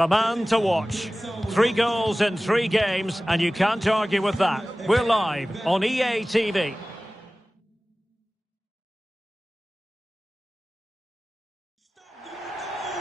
The man to watch. 3 goals in 3 games, and you can't argue with that. We're live on EA TV.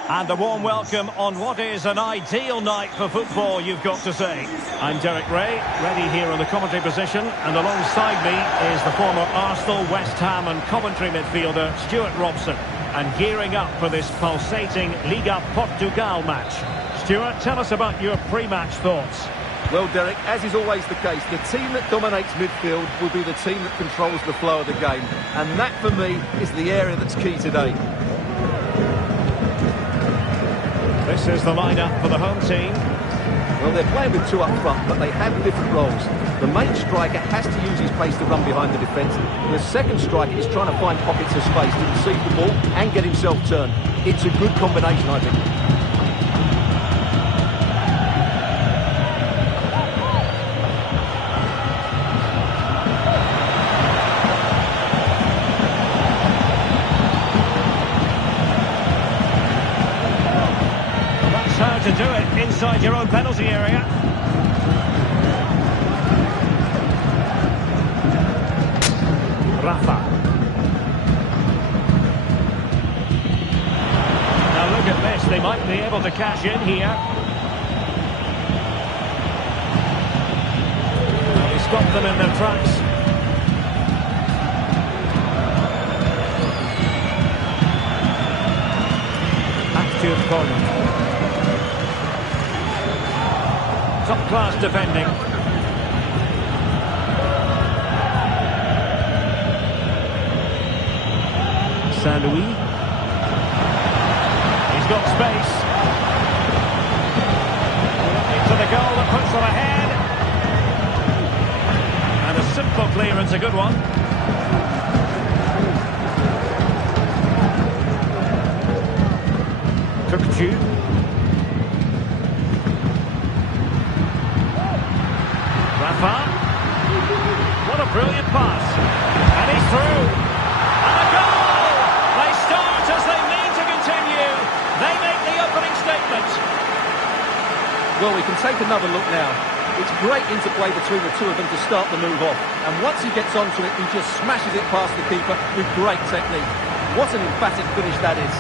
And a warm welcome on what is an ideal night for football, you've got to say. I'm Derek Ray, ready here in the commentary position, and alongside me is the former Arsenal, West Ham and Coventry midfielder Stuart Robson, and gearing up for this pulsating Liga Portugal match. Stuart, tell us about your pre-match thoughts. Well, Derek, as is always the case, the team that dominates midfield will be the team that controls the flow of the game. And that, for me, is the area that's key today. This is the lineup for the home team. Well, they're playing with 2 up front, but they have different roles. The main striker has to use his pace to run behind the defence. The second striker is trying to find pockets of space to receive the ball and get himself turned. It's a good combination, I think. How to do it inside your own penalty area. Rafa. Now look at this, they might be able to cash in here. He stopped them in their tracks. Active corner. Top-class defending. Saint-Louis. He's got space. Into the goal that puts them ahead. And a simple clearance, a good one. Kukulkan. What a brilliant pass. And he's through. And a goal! They start as they mean to continue. They make the opening statement. Well, we can take another look now. It's great interplay between the two of them to start the move off. And once he gets onto it, he just smashes it past the keeper with great technique. What an emphatic finish that is.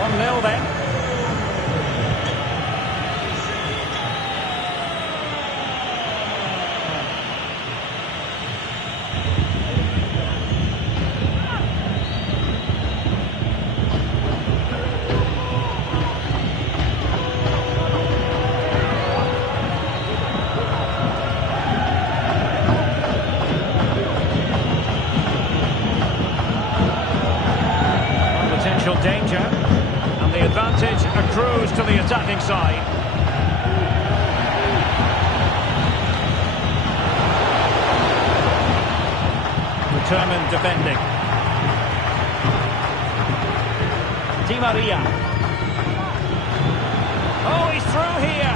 1-0 then. Danger, and the advantage accrues to the attacking side. Determined defending. Di Maria. Oh, he's through here.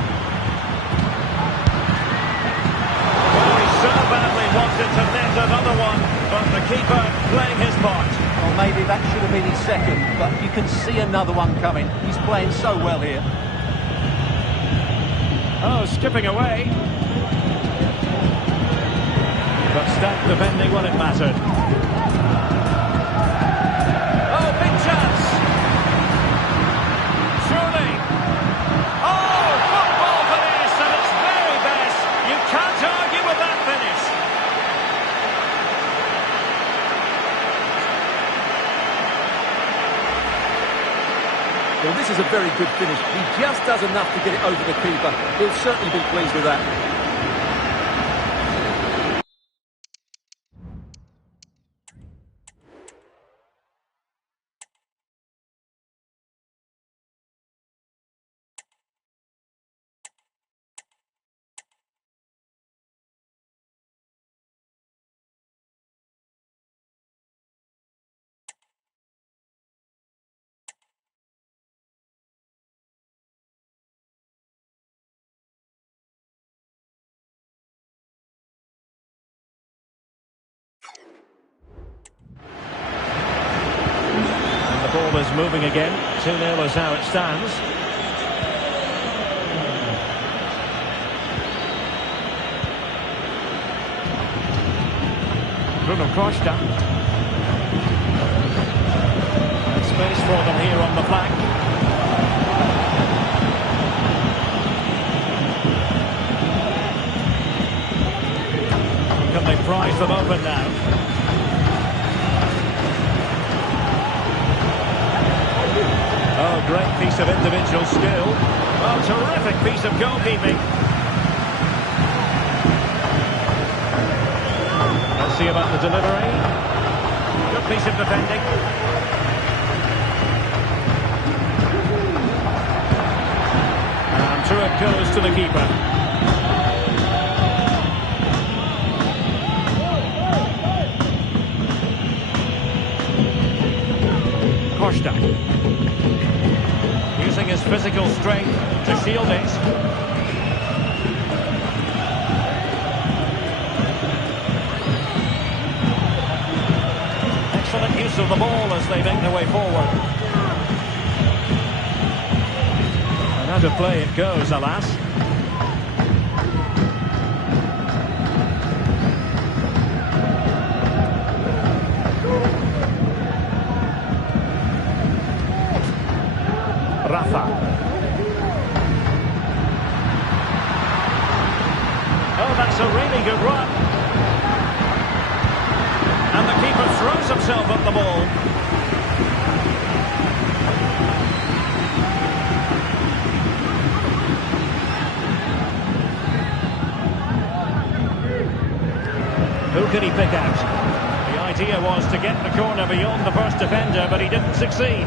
Oh, he so badly wanted to net another one, but the keeper playing his part. Well, maybe that should have been his second, but you can see another one coming. He's playing so well here. Oh, skipping away. But stacked defending when it mattered. Oh, big chance. Surely. Oh, football finish at its very best. You can't argue with that finish. Well, this is a very good finish. He just does enough to get it over the keeper. He'll certainly be pleased with that. ball is moving again. 2-0 is how it stands. Bruno Costa. And space for them here on the flank. Can they prize them open now? Oh, great piece of individual skill. Oh, terrific piece of goalkeeping. Let's see about the delivery. Good piece of defending. And through it goes to the keeper. Costa. Using his physical strength to shield it. Excellent use of the ball as they make their way forward. And out of play it goes, alas. Rafa. Oh, that's a really good run. And the keeper throws himself at the ball. Who could he pick out? The idea was to get the corner beyond the first defender, but he didn't succeed.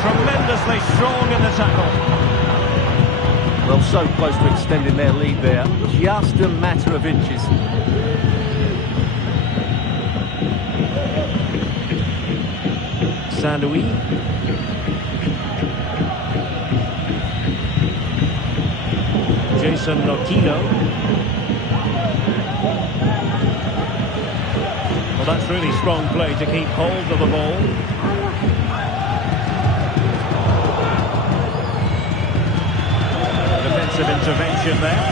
Tremendously strong in the tackle. Well, so close to extending their lead there. Just a matter of inches. Saint-Louis. Jason Lokino. Well, that's really strong play to keep hold of the ball. Intervention there.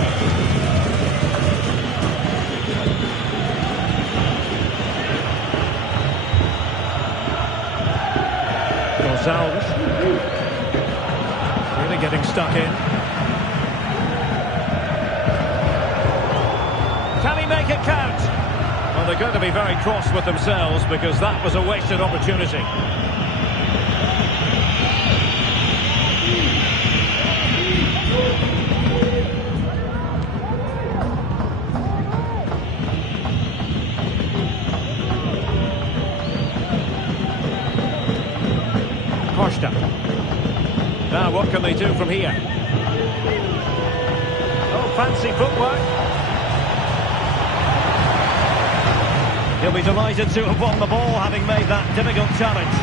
Gonzalez. Really getting stuck in. Can he make it count? Well, they're going to be very cross with themselves because that was a wasted opportunity. Costa. Now what can they do from here? Oh, fancy footwork. He'll be delighted to have won the ball, having made that difficult challenge.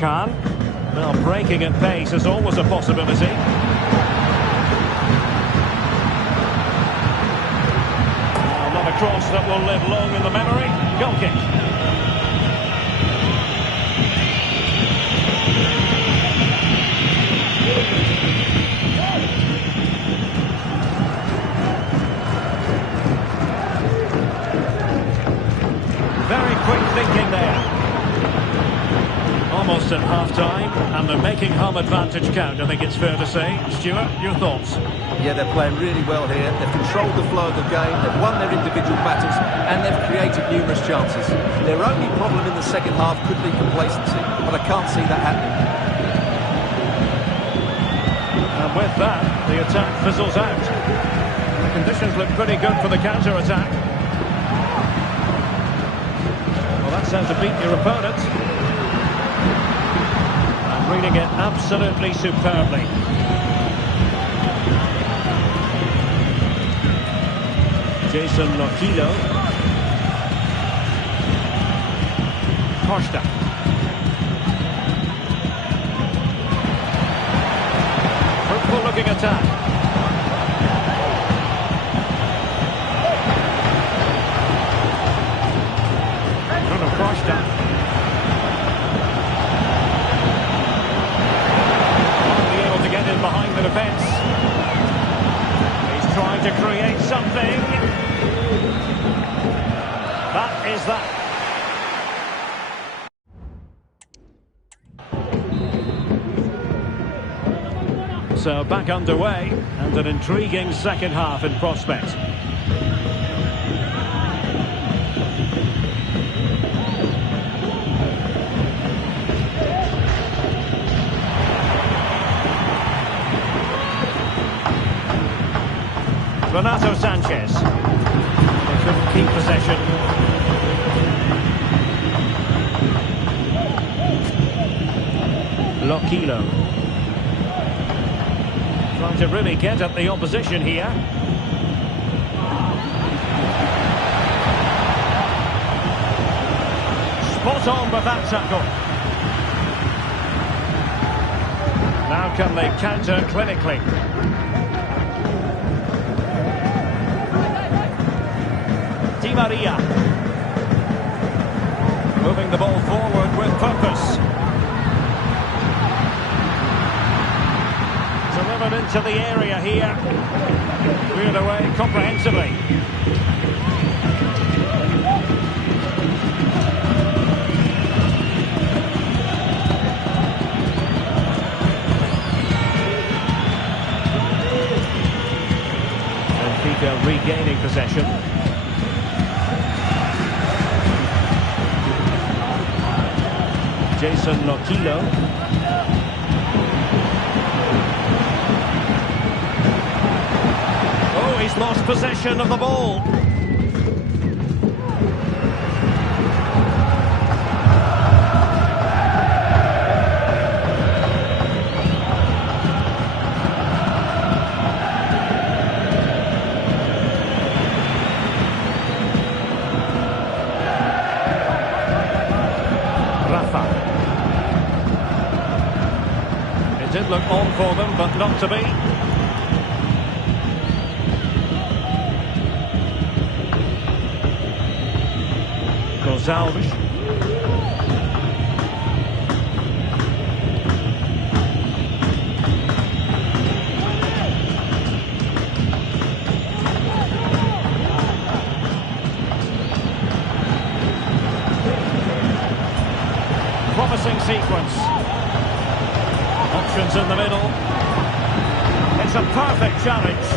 Khan. Well, breaking at pace is always a possibility. Not a cross that will live long in the memory. Goal kick. Very quick thinking there. Almost at half-time, and they're making home advantage count, I think it's fair to say. Stuart, your thoughts? Yeah, they're playing really well here. They've controlled the flow of the game, they've won their individual battles, and they've created numerous chances. Their only problem in the second half could be complacency, but I can't see that happening. And with that, the attack fizzles out. The conditions look pretty good for the counter-attack. Well, that's how to beat your opponent. Reading it absolutely superbly. Jason Lokilo. Costa. Fruitful looking attack. Costa. Won't be able to get in behind the defence. He's trying to create something. That is that. So back underway, and an intriguing second half in prospect. Renato Sanchez. They couldn't keep possession. Lokilo. Trying to really get at the opposition here. Spot on with that tackle. Now can they counter clinically? Di Maria. Moving the ball forward with purpose. Delivered into the area here. Cleared away comprehensively. Benfica regaining possession. Jason Lokilo. Oh, he's lost possession of the ball. It did look on for them, but not to be. Gonzalez. Promising sequence. Options in the middle. It's a perfect challenge.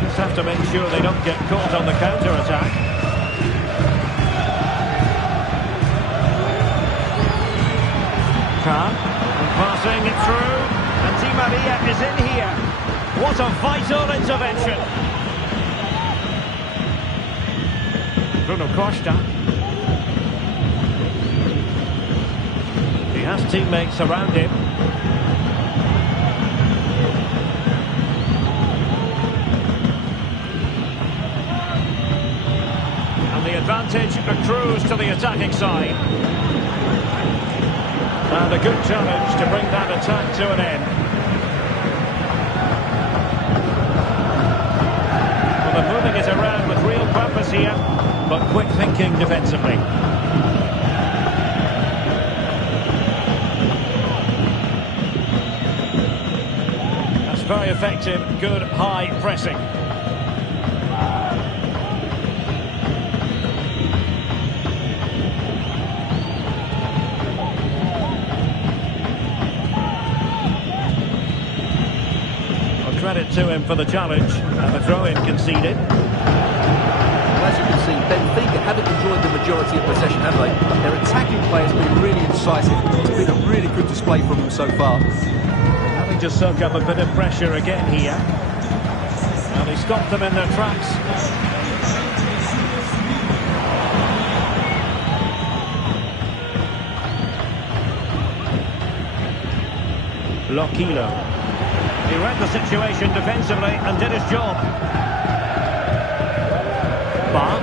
Just have to make sure they don't get caught on the counter-attack. Khan, passing it through, and Di Maria is in here. What a vital intervention. Bruno Costa. He has teammates around him. And the advantage accrues to the attacking side. And a good challenge to bring that attack to an end. Well, they're moving it around with real purpose here, but quick thinking defensively. That's very effective, good high pressing. Well, credit to him for the challenge and the throw-in conceded. As you can see, Benfica haven't enjoyed the majority of possession, have they? Their attacking play has been really incisive. It's been a really good display from them so far. Having to soak up a bit of pressure again here. And he stopped them in their tracks. Lokilo. He read the situation defensively and did his job. Ba.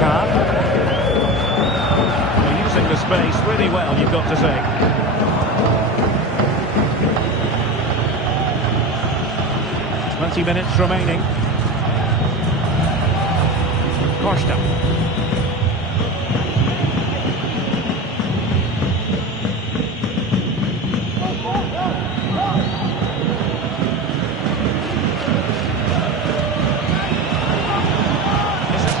Khan. They're using the space really well, you've got to say. 20 minutes remaining. Costa.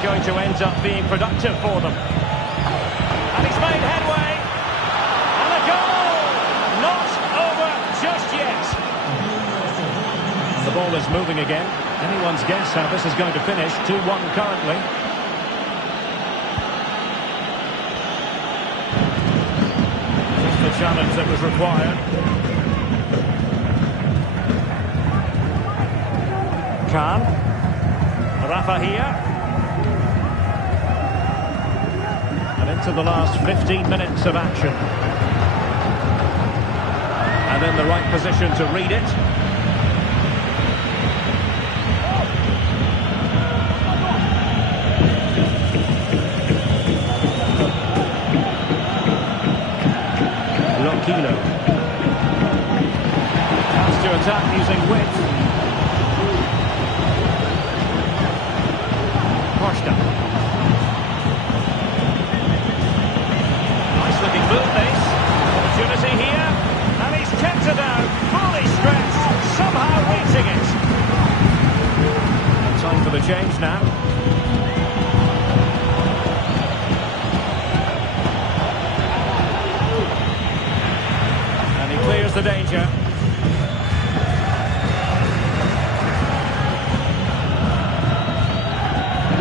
Going to end up being productive for them. And he's made headway. And a goal! Not over just yet. The ball is moving again. Anyone's guess how this is going to finish. 2-1 currently. Just the challenge that was required. Khan. Rafa here. Into the last 15 minutes of action. And in the right position to read it. Lokilo. Has to attack using width. Costa. Looking move this. Opportunity here. And he's kept it out. Fully stretched. Somehow reaching it. And time for the change now. And he clears the danger.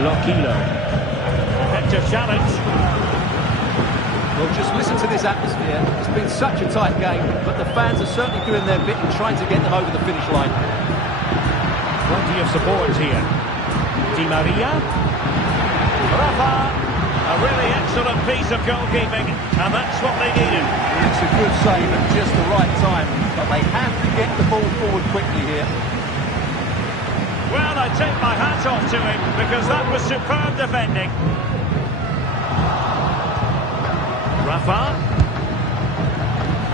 Lokilo. Effective challenge. Well, just listen to this atmosphere. It's been such a tight game, but the fans are certainly doing their bit in trying to get them over the finish line. Plenty of support here. Di Maria. Rafa. A really excellent piece of goalkeeping, and that's what they needed. It's a good save at just the right time, but they have to get the ball forward quickly here. Well, I take my hat off to him, because that was superb defending. Rafa.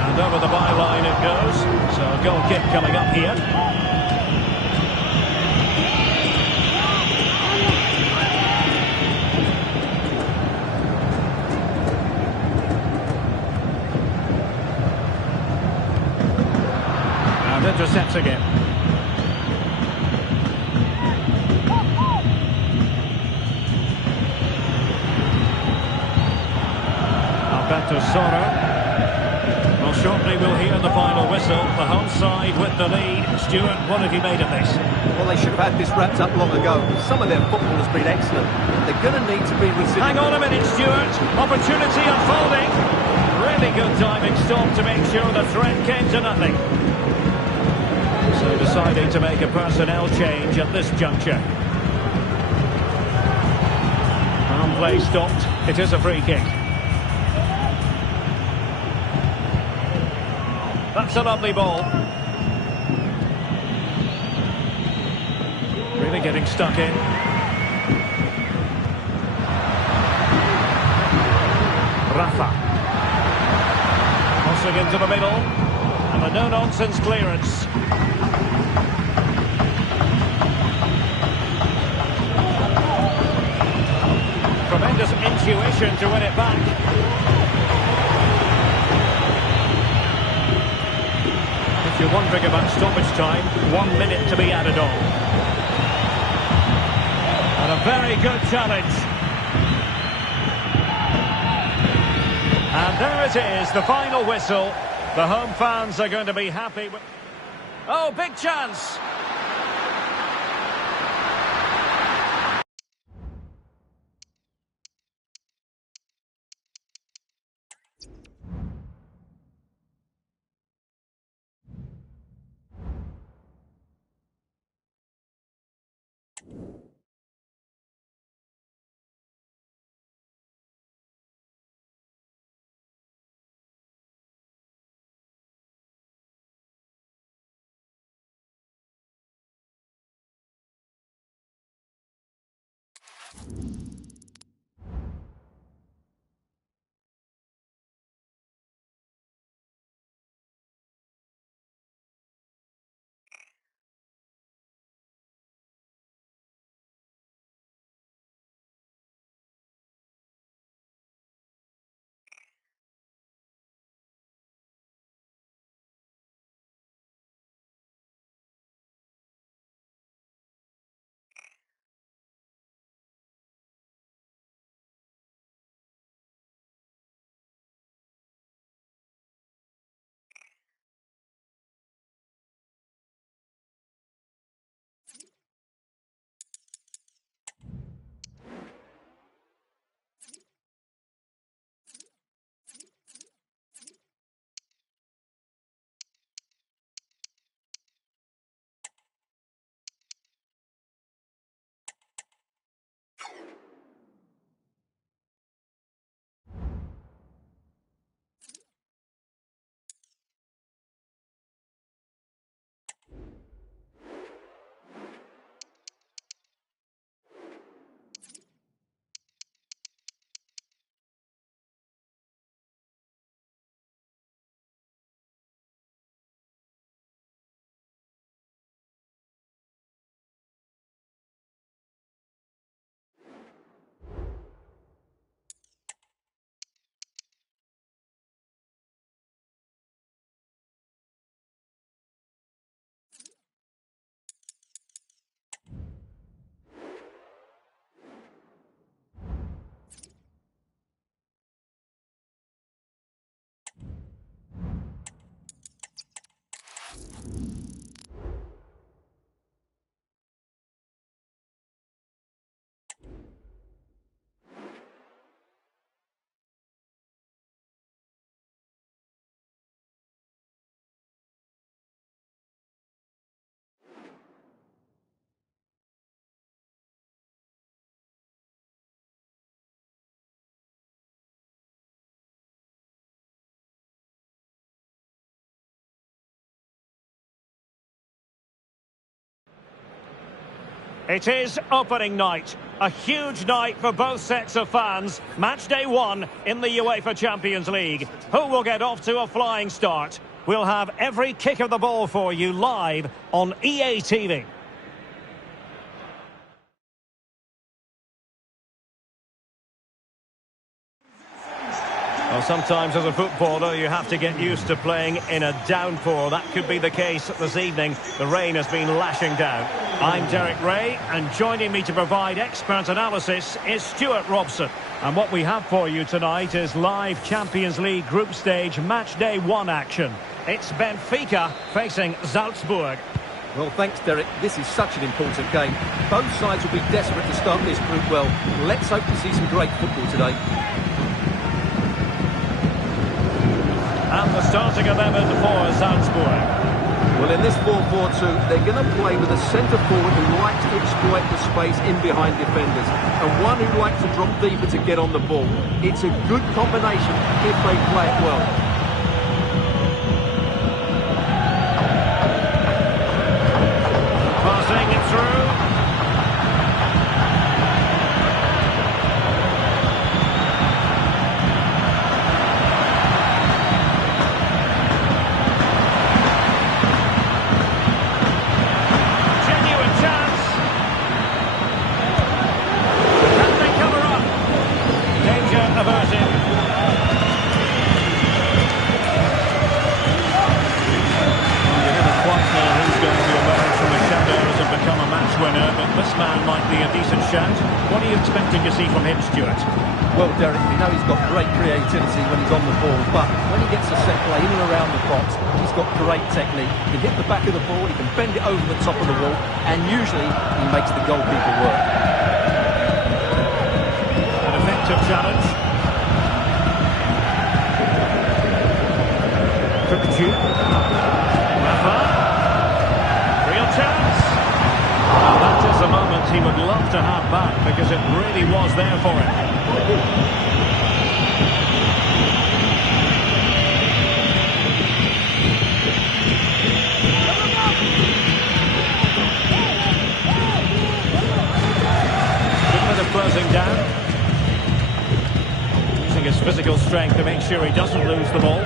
And over the byline it goes. So a goal kick coming up here. And intercepts again. Soro. Well, shortly we'll hear the final whistle. The home side with the lead. Stuart, what have you made of this? Well, they should have had this wrapped up long ago. Some of their football has been excellent. They're going to need to be resilient. Hang on a minute, Stuart. Opportunity unfolding. Really good diving stop to make sure the threat came to nothing. So deciding to make a personnel change at this juncture. Arm play stopped. It is a free kick. That's a lovely ball. Really getting stuck in. Rafa. Crossing into the middle. And a no-nonsense clearance. Tremendous intuition to win it back. If you're wondering about stoppage time, 1 minute to be added on. And a very good challenge. And there it is, the final whistle. The home fans are going to be happy with... Oh, big chance! It is opening night. A huge night for both sets of fans. Match day 1 in the UEFA Champions League. Who will get off to a flying start? We'll have every kick of the ball for you live on EA TV. Well, sometimes as a footballer you have to get used to playing in a downpour. That could be the case this evening. The rain has been lashing down. I'm Derek Ray, and joining me to provide expert analysis is Stuart Robson. And what we have for you tonight is live Champions League group stage match day 1 action. It's Benfica facing Salzburg. Well, thanks, Derek. This is such an important game. Both sides will be desperate to start this group well. Let's hope to see some great football today. And the starting 11 for Salzburg. Well, in this 4-4-2, they're going to play with a centre-forward who likes to exploit the space in behind defenders, and one who likes to drop deeper to get on the ball. It's a good combination if they play it well. Passing it through. What are you expecting to see from him, Stuart? Well, Derek, we know he's got great creativity when he's on the ball, but when he gets a set play in and around the box, he's got great technique. He can hit the back of the ball, he can bend it over the top of the wall, and usually he makes the goalkeeper work. An effective challenge. Kukulkan. Rafa. Real chance. That is the moment he would love to have back, because it really was there for him. Good bit of closing down. Using his physical strength to make sure he doesn't lose the ball.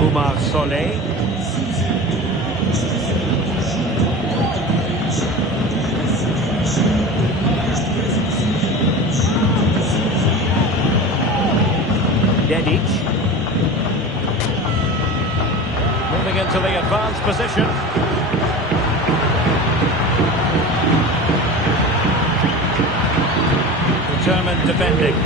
Umar Solé. Dedic. Moving into the advanced position. Determined defending.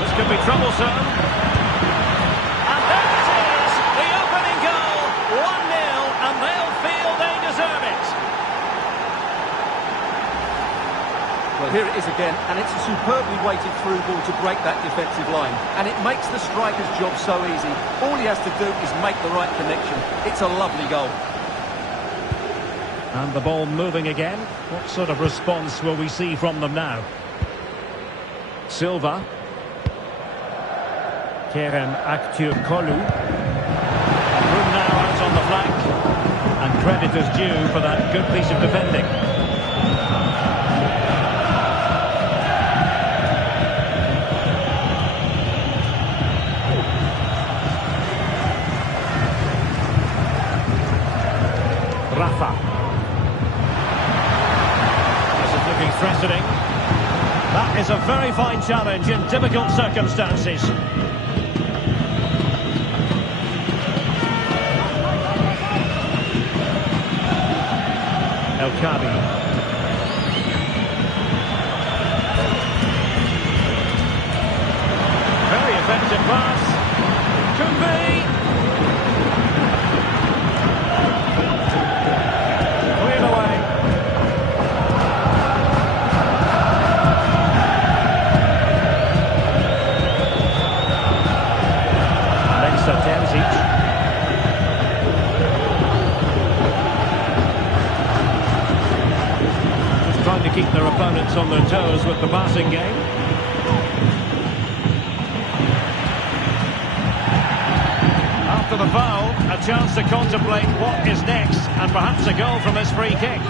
This could be troublesome. And there it is! The opening goal! 1-0, and they'll feel they deserve it. Well, here it is again, and it's a superbly weighted through ball to break that defensive line. And it makes the striker's job so easy. All he has to do is make the right connection. It's a lovely goal. And the ball moving again. What sort of response will we see from them now? Silva. Kerem Aktürkoğlu. Room now out on the flank. And credit is due for that good piece of defending. Rafa. This is looking threatening. That is a very fine challenge in difficult circumstances. El Khabi. Very effective pass. Could be. Cleared away. opponents on their toes with the passing game. After the foul, a chance to contemplate what is next, and perhaps a goal from his free kick.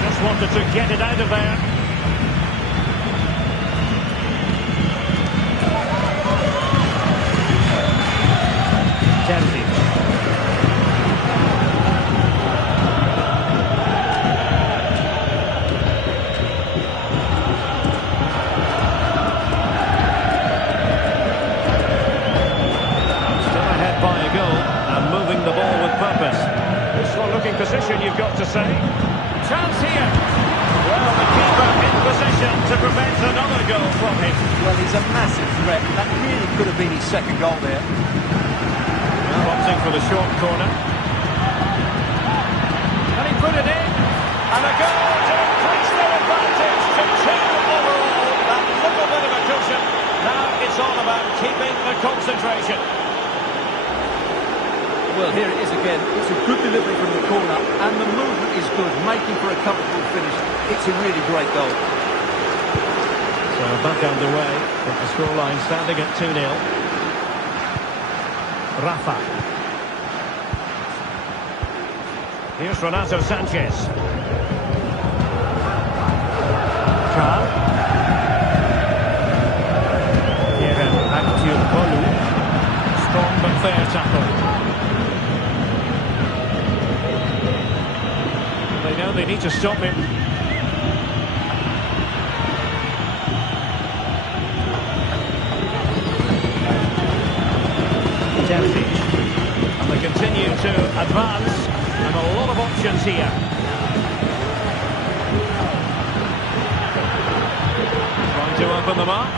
Just wanted to get it out of there. Chelsea. Moving the ball with purpose. Useful looking position, you've got to say. Chance here. Well, the keeper in position to prevent another goal from him. Well, he's a massive threat. That really could have been his second goal there. Well, opting for the short corner. And he put it in. And a goal to increase their advantage to 2 overall. That little bit of a cushion. Now it's all about keeping the concentration. Well, here it is again. It's a good delivery from the corner, and the movement is good, making for a comfortable finish. It's a really great goal. So back underway, with the scoreline standing at 2-0. Rafa. Here's Renato Sanchez. Khan. Kukulkan. Strong but fair tackle. They know they need to stop him. Chelsea. And they continue to advance, and a lot of options here. Trying to open them up.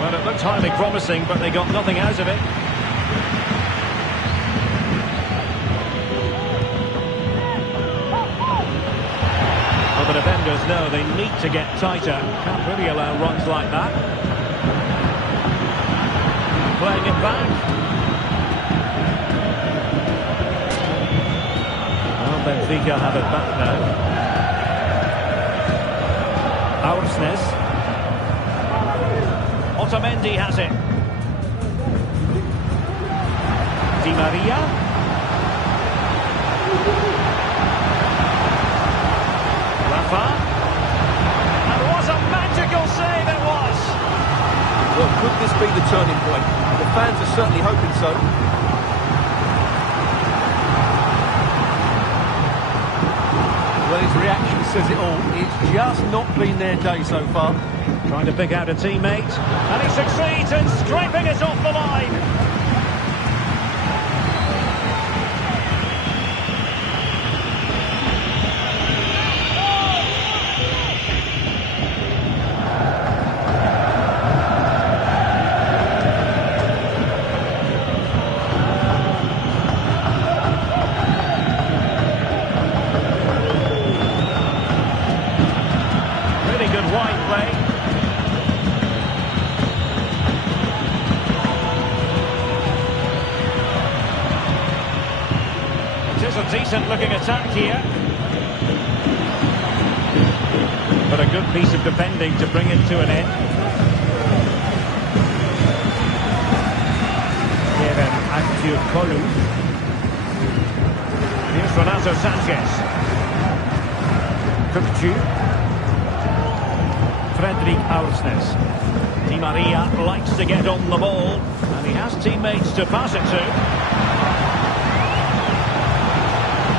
Well, it looked highly promising, but they got nothing out of it. Well, the defenders know they need to get tighter. Can't really allow runs like that. Playing it back. Well, Benfica have it back now. Aursnes. Otamendi has it. Di Maria. Rafa. And what a magical save it was! Well, could this be the turning point? The fans are certainly hoping so. Well, his reaction says it all. It's just not been their day so far. Trying to pick out a teammate, and he succeeds in scraping it off the line. Really good wide play. It's a decent-looking attack here. But a good piece of defending to bring it to an end. Kukulkan. Here's Renato Sanchez. Kukulkan. Frederick Aursnes. Di Maria likes to get on the ball, and he has teammates to pass it to.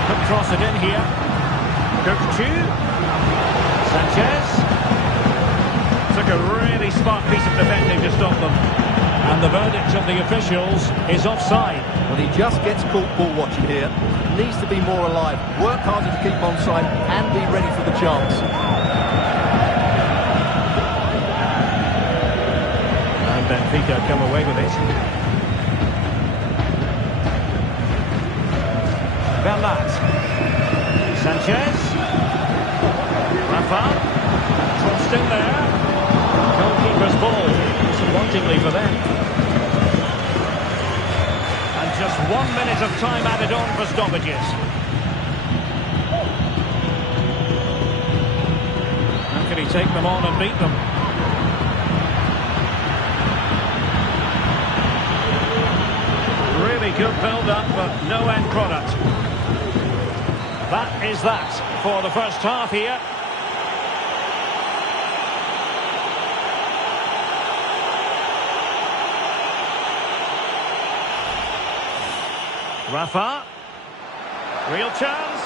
Could cross it in here. Kukulkan. Sanchez. Took a really smart piece of defending to stop them. And the verdict of the officials is offside. Well, he just gets caught ball watching here. Needs to be more alive, work harder to keep onside, and be ready for the chance. And Benfica come away with it. Bernat. Sanchez. in there. Goalkeeper's ball, disappointingly for them. And just 1 minute of time added on for stoppages. How can he take them on and beat them? Really good build-up, but no end product. That is that for the first half here. Rafa. Real chance.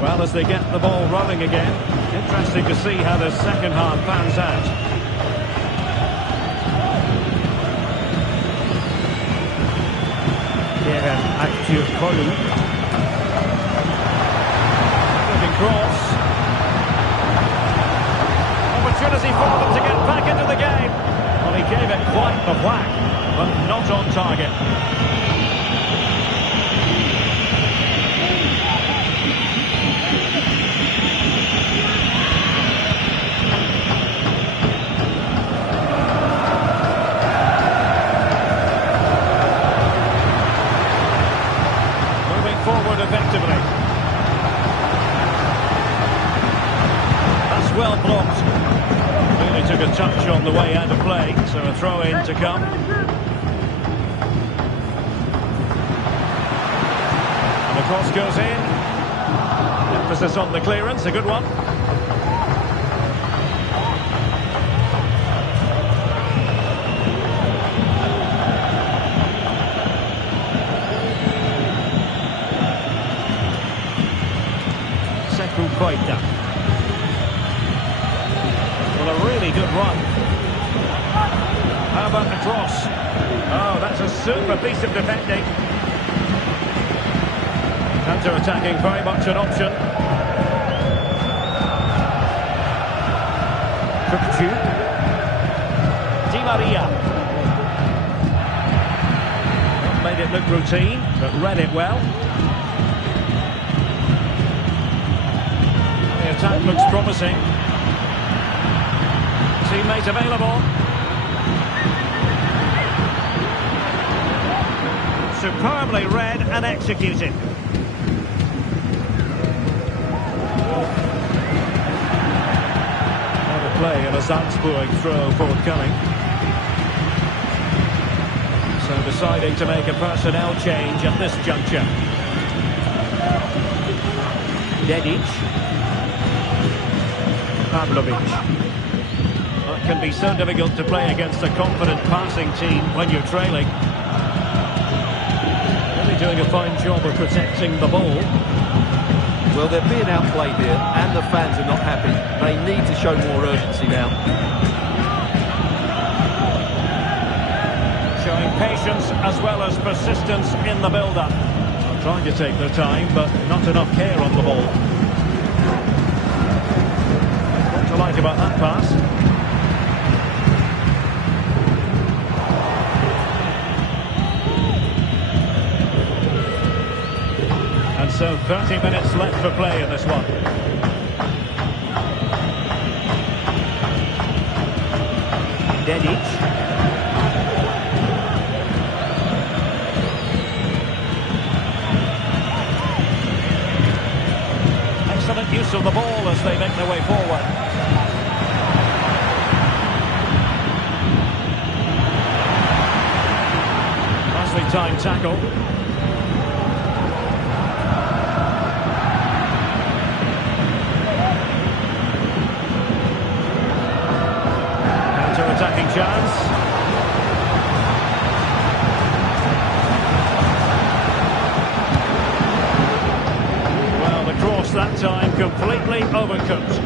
Well, as they get the ball rolling again, interesting to see how the second half pans out. Here, active Kolu. Looking cross. Opportunity for them to get back into the game. Well, he gave it quite the whack, but not on target. Forward effectively. That's well blocked. Really took a touch on the way out of play, so a throw in to come. And the cross goes in. Emphasis on the clearance, a good one. Kukulkan. Well, a really good run. How about the cross? Oh, that's a super piece of defending. Counter-attacking, very much an option. Kukulkan. Di Maria. Made it look routine, but read it well. Attack looks promising. Teammate available. Superbly read and executed. What a play and a Salzburg throw forthcoming. So deciding to make a personnel change at this juncture. Dedic. Pavlovic. Well, it can be so difficult to play against a confident passing team when you're trailing. Really doing a fine job of protecting the ball. Well, they're being outplayed here, and the fans are not happy. They need to show more urgency now. Showing patience as well as persistence in the build-up. Trying to take their time, but not enough care on the ball. I like about that pass. And so 30 minutes left for play in this one. Dedic. Excellent use of the ball as they make their way forward. Time tackle. Counter-attacking chance. Well, the cross that time completely overcooked.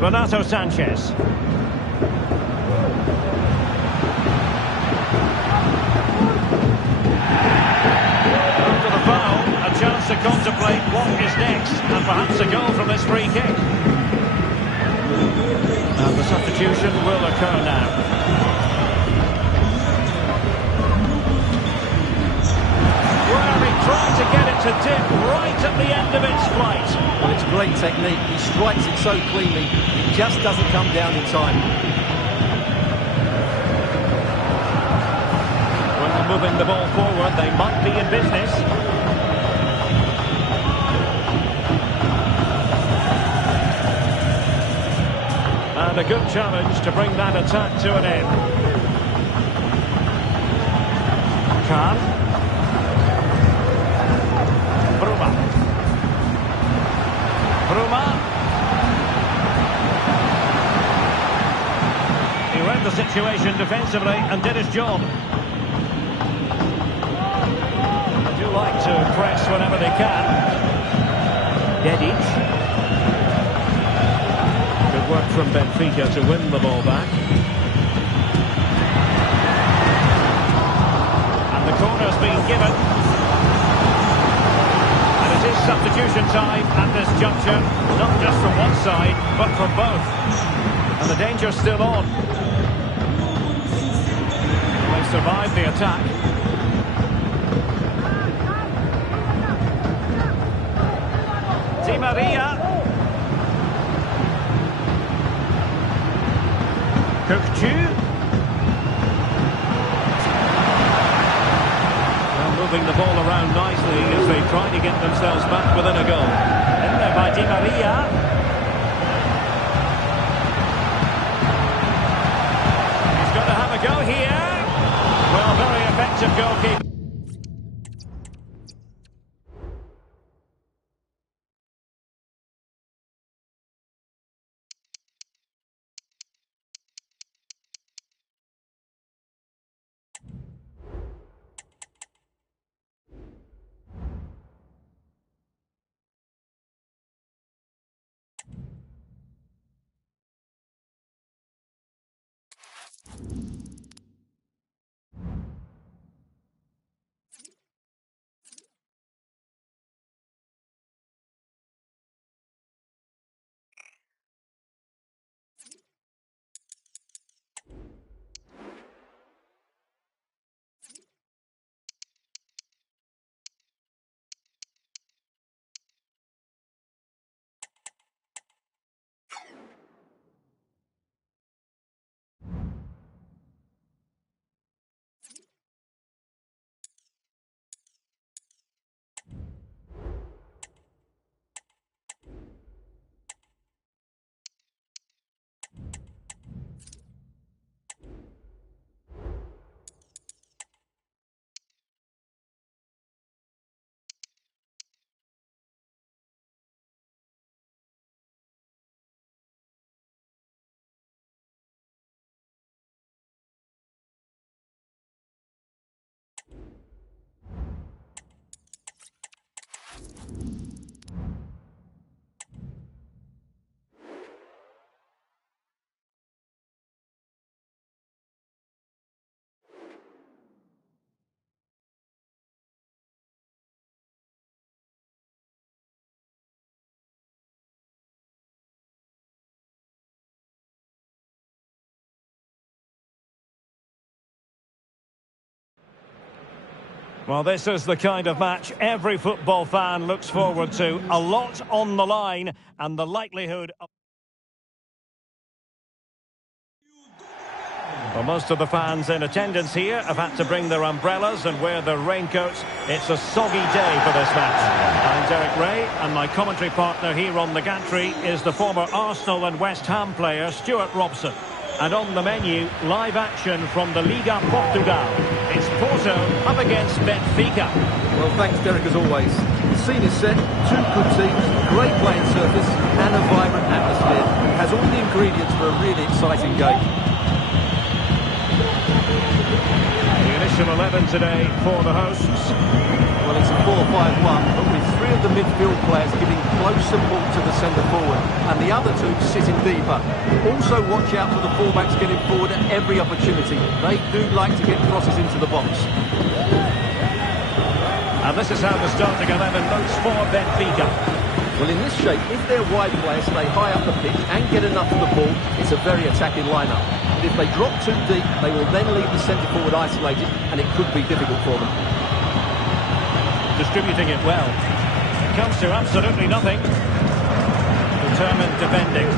Renato Sanchez. After the foul, a chance to contemplate what is next, and perhaps a goal from this free kick. substitution will occur now. Well, he tried to get it to dip right at the end of its flight. Well, it's great technique. He strikes it so cleanly, it just doesn't come down in time. Well, moving the ball forward, they might be in business. And a good challenge to bring that attack to an end. Khan. He read the situation defensively and did his job. They do like to press whenever they can. Dedic. Good work from Benfica to win the ball back. And the corner's been given. And it is substitution time at this juncture, not just from one side, but from both. And the danger's still on. They survived the attack. Di Maria. Kukulkan. Moving the ball around nicely as they try to get themselves back within a goal. In there by Di Maria. He's got to have a go here. Well, very effective goalkeeper. Well, this is the kind of match every football fan looks forward to. A lot on the line and the likelihood of... Well, most of the fans in attendance here have had to bring their umbrellas and wear their raincoats. It's a soggy day for this match. I'm Derek Ray, and my commentary partner here on the gantry is the former Arsenal and West Ham player Stuart Robson. And on the menu, live action from the Liga Portugal. It's Porto up against Benfica. Well, thanks, Derek, as always. The scene is set, two good teams, great playing surface, and a vibrant atmosphere. It has all the ingredients for a really exciting game. The initial 11 today for the hosts. Well, it's a 4-5-1, but with three of the midfield players giving close support to the centre forward, and the other two sitting deeper. Also watch out for the fullbacks getting forward at every opportunity. They do like to get crosses into the box. And this is how the starting 11 looks for Benfica. Well, in this shape, if their wide players stay high up the pitch and get enough of the ball, it's a very attacking lineup. But if they drop too deep, they will then leave the centre forward isolated, and it could be difficult for them. Distributing it well. It comes to absolutely nothing. Determined defending.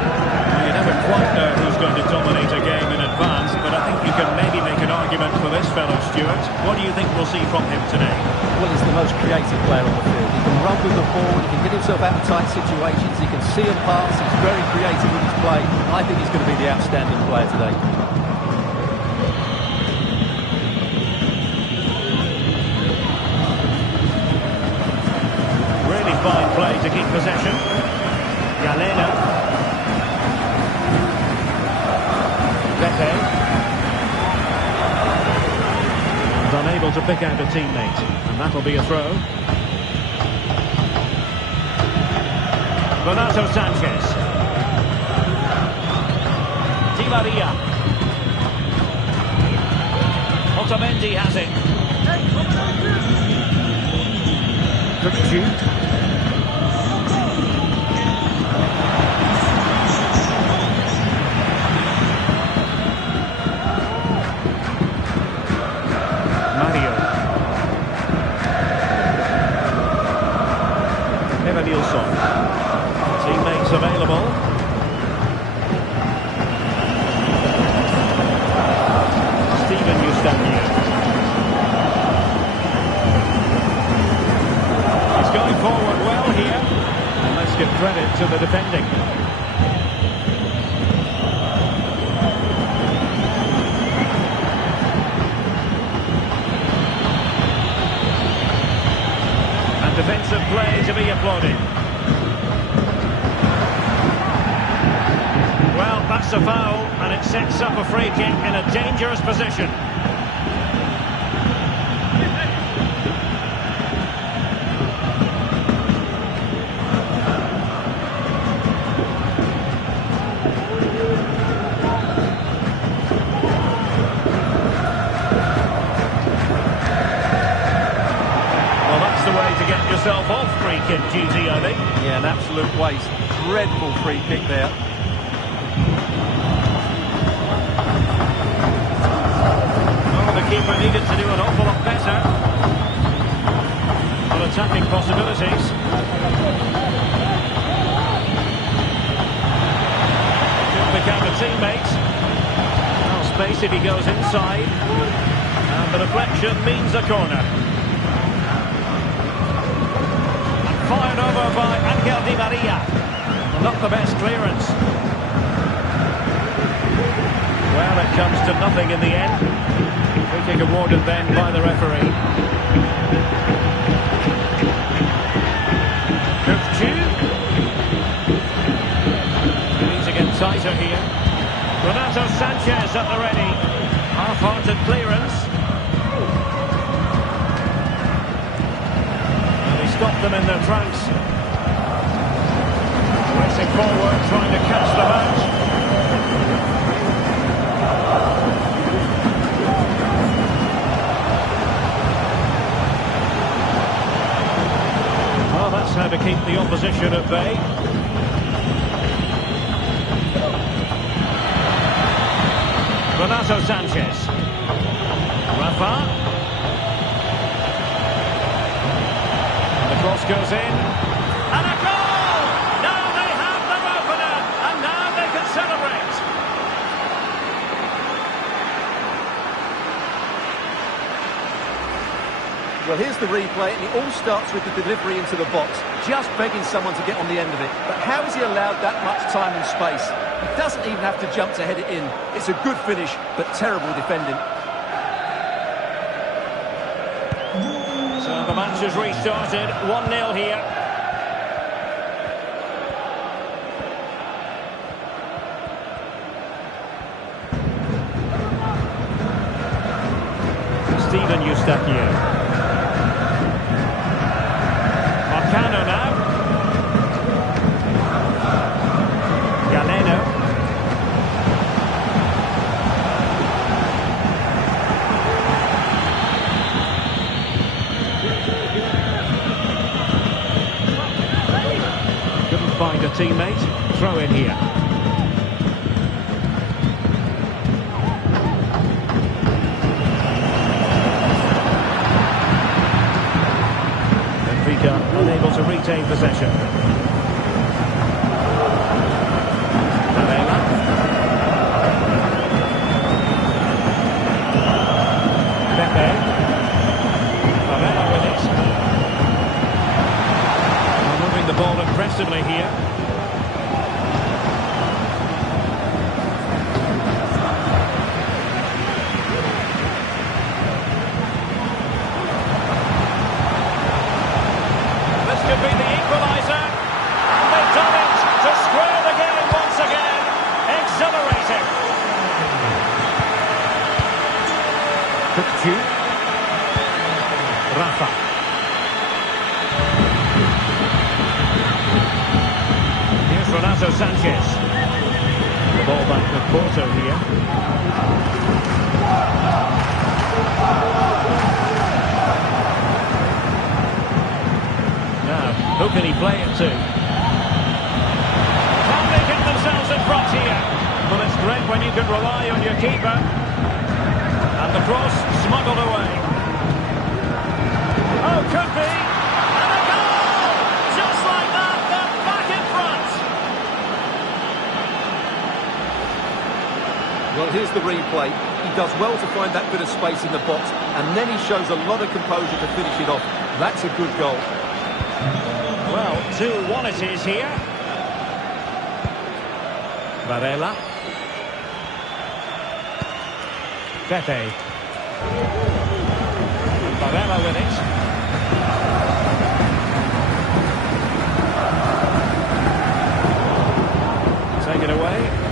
Well, you never quite know who's going to dominate a game in advance, but I think you can maybe make an argument for this fellow, Stuart. What do you think we'll see from him today? Well, he's the most creative player on the field. He can run with the ball, he can get himself out of tight situations, he can see and pass, he's very creative with his play. I think he's going to be the outstanding player today. Really fine play to keep possession. Galeno. Pepe. And unable to pick out a teammate. And that'll be a throw. Renato Sanchez. Di Maria. Otamendi has it. Kukulkan. Teammates available. Steven Eustaquio. He's going forward well here. And let's give credit to the defending. And defensive play to be applauded. Well, that's a foul, and it sets up a free kick in a dangerous position. Well, that's the way to get yourself off free kick duty, I think. Yeah, an absolute waste. Dreadful free kick there. Keeper needed to do an awful lot better on attacking possibilities. Could become a teammate. Well, space if he goes inside. And the deflection means a corner. And fired over by Angel Di Maria. Not the best clearance. Well, it comes to nothing in the end. Free kick awarded then by the referee. Kukulkan. Needs to get tighter here. Renato Sanchez at the ready. Half-hearted clearance. And he stopped them in their tracks. Racing forward, trying to catch them out. That's how to keep the opposition at bay. Renato Sanchez. Rafa. And the cross goes in. And a goal! Now they have their opener, and now they can celebrate. Well, here's the replay, and it all starts with the delivery into the box, just begging someone to get on the end of it. But how has he allowed that much time and space? He doesn't even have to jump to head it in. It's a good finish, but terrible defending. So the match has restarted, 1-0 here. Steven Eustaquio. Marcano now. Galeno. teammate. Throw in here. Benfica unable to retain possession. The ball impressively here. This could be the equaliser. And they've done it to square the game once again. Exhilarating. Kukulkan. Rafa. Renato Sanchez. The ball back with Porto here. Now, who can he play it to? Can they get themselves in front here? Well, it's great when you can rely on your keeper. And the cross smuggled away. Oh, could be. Well, here's the replay. He does well to find that bit of space in the box, and then he shows a lot of composure to finish it off. That's a good goal. Well, 2-1 it is here. Varela. Pepe. Varela with it. Take it away.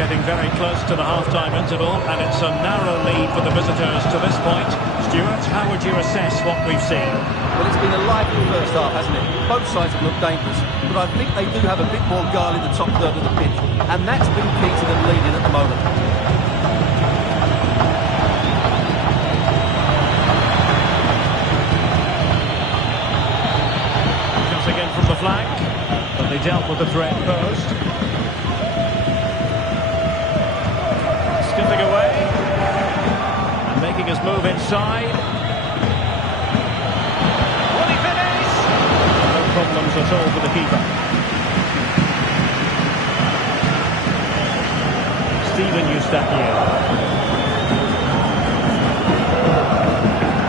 Getting very close to the half-time interval, and it's a narrow lead for the visitors to this point. Stuart, how would you assess what we've seen? Well, it's been a lively first half, hasn't it? Both sides have looked dangerous, but I think they do have a bit more guile in the top third of the pitch, and that's been key to them leading at the moment. Cutting in from the flank, but they dealt with the threat posed. Skipping away and making his move inside. Will he finish? No problems at all for the keeper. Steven Eustachio.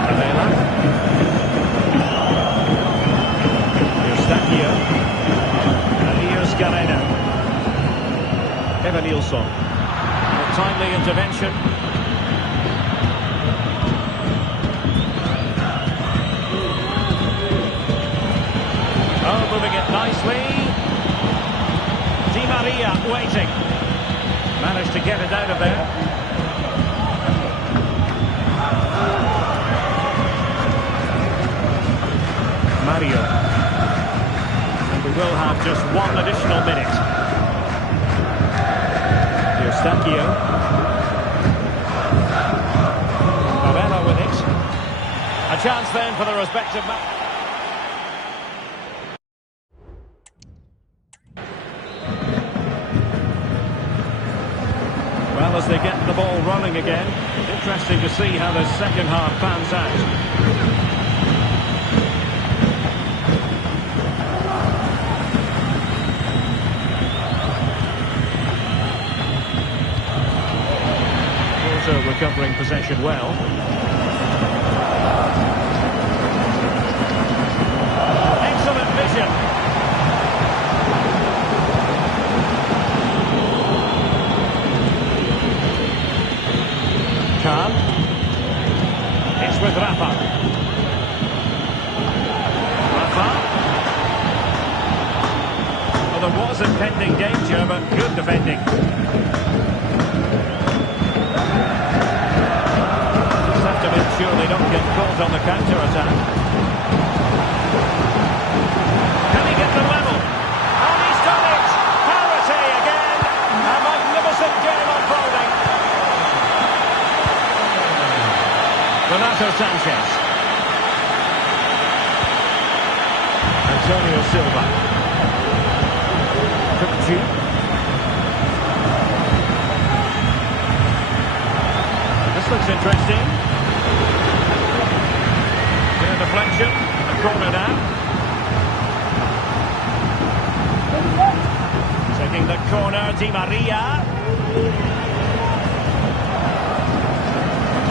Varela. Eustachio. And here's Garena. Evanilson. Timely intervention. Oh, moving it nicely. Di Maria waiting. Managed to get it out of there. Mario. And we will have just one additional minute. Eustachio. Varela with it. A chance then for the respective match. Well, as they get the ball rolling again, interesting to see how the second half pans out. Recovering possession well. Excellent vision. Khan. It's with Rafa. Well, there was impending danger, but good defending. Sure they don't get caught on the counter-attack. Can he get the level? And he's done it! Parity again! A magnificent game unfolding. Antonio Silva. Kukulkan. This looks interesting. Bit of deflection. A corner now. Taking the corner, Di Maria.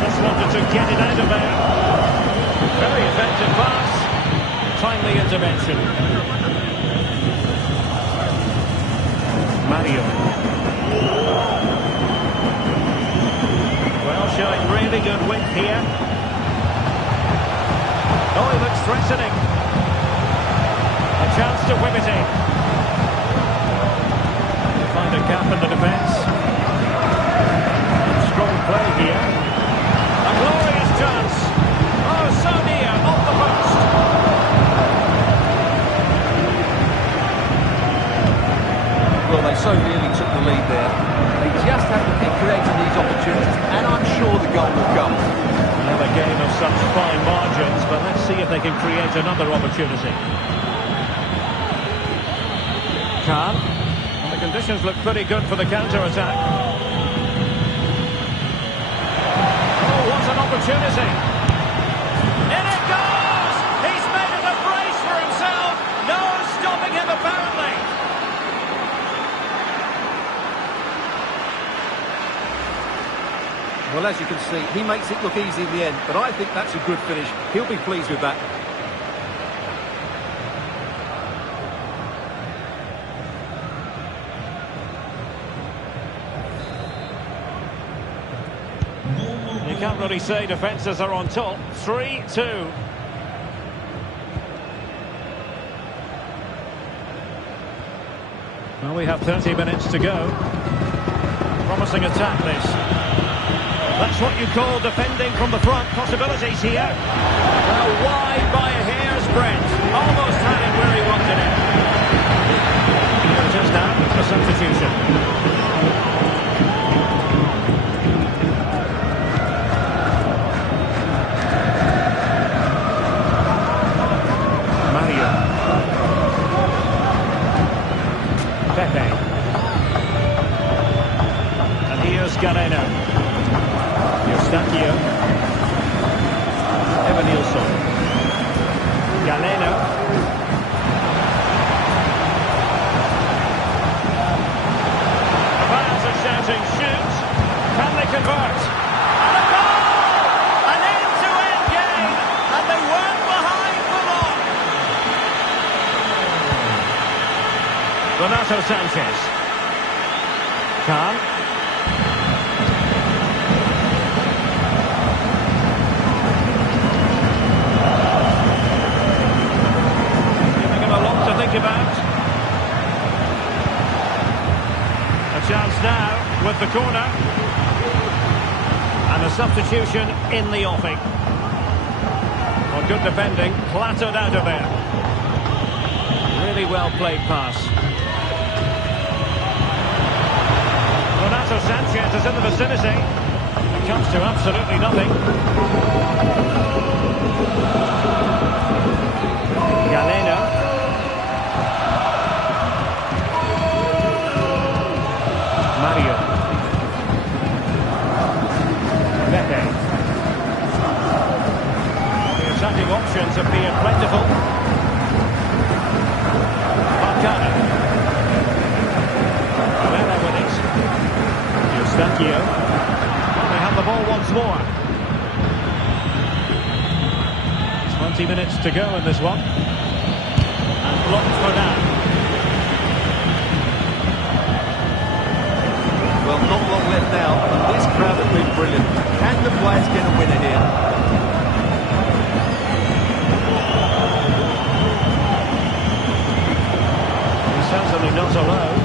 Just wanted to get it out of there. Very effective pass. Timely intervention. Mario. Well, showing really good width here. Oh, he looks threatening. A chance to whip it in. Find a gap in the defence. Strong play here. A glorious chance. Oh, so near, off the post. Well, they so nearly took the lead there. They just have to keep creating these opportunities, and I'm sure the goal will come. Another game of such fine margins, but let's see if they can create another opportunity. Khan. And the conditions look pretty good for the counter-attack. Oh, what an opportunity. In it goes! He's made it a brace for himself. No stopping him, apparently. Well, as you can see, he makes it look easy in the end, but I think that's a good finish. He'll be pleased with that. You can't really say defences are on top. 3-2. Well, we have 30 minutes to go. Promising attack, this. That's what you call defending from the front. Possibilities here. Well, wide by a hair's breadth. Almost had it where he wanted it. Here it is now, the substitution. Mario. Pepe. And here's Galeno. Eustachio. Evanilson. Galeno. The fans are shouting, shoot. Can they convert? And a goal! An end-to-end game, and they weren't behind for long. Renato Sanchez. Khan. About a chance now with the corner and a substitution in the offing. On good defending, clattered out of there. Really well played pass. Renato Sanchez is in the vicinity. It comes to absolutely nothing. Galeno. Mario. Pepe. The attacking options appear plentiful. Kukulkan. Valera with it. Eustachio. Well, they have the ball once more. 20 minutes to go in this one. And blocked for now. Well, not long left now, and this crowd have been brilliant. Can the players get a winner here? He's certainly not alone.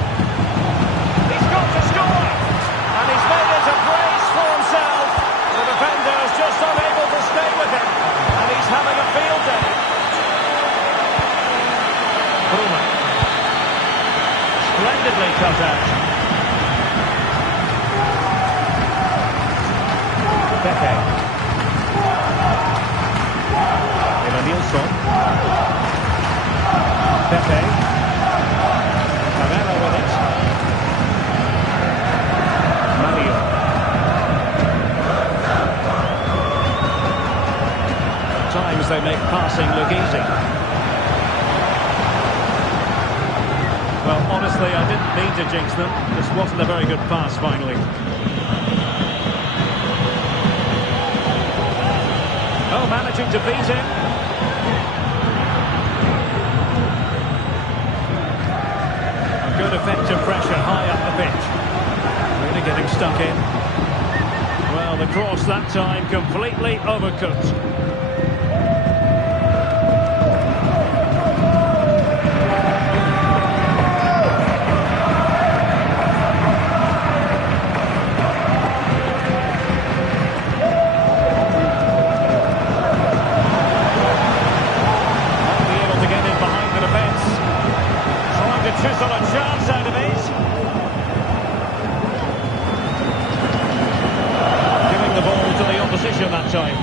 He's got to score! And he's made it a brace for himself. The defender's just unable to stay with him. And he's having a field day. Bruma. Splendidly cut out. Pepe. Evanilson. Pepe. Carrera with it. Mario. At times they make passing look easy. Well, honestly, I didn't mean to jinx them. This wasn't a very good pass, finally. Oh, managing to beat him. A good effective pressure high up the pitch. Really getting stuck in. Well, the cross that time completely overcooked. Chisel a chance out of it. Giving the ball to the opposition that time.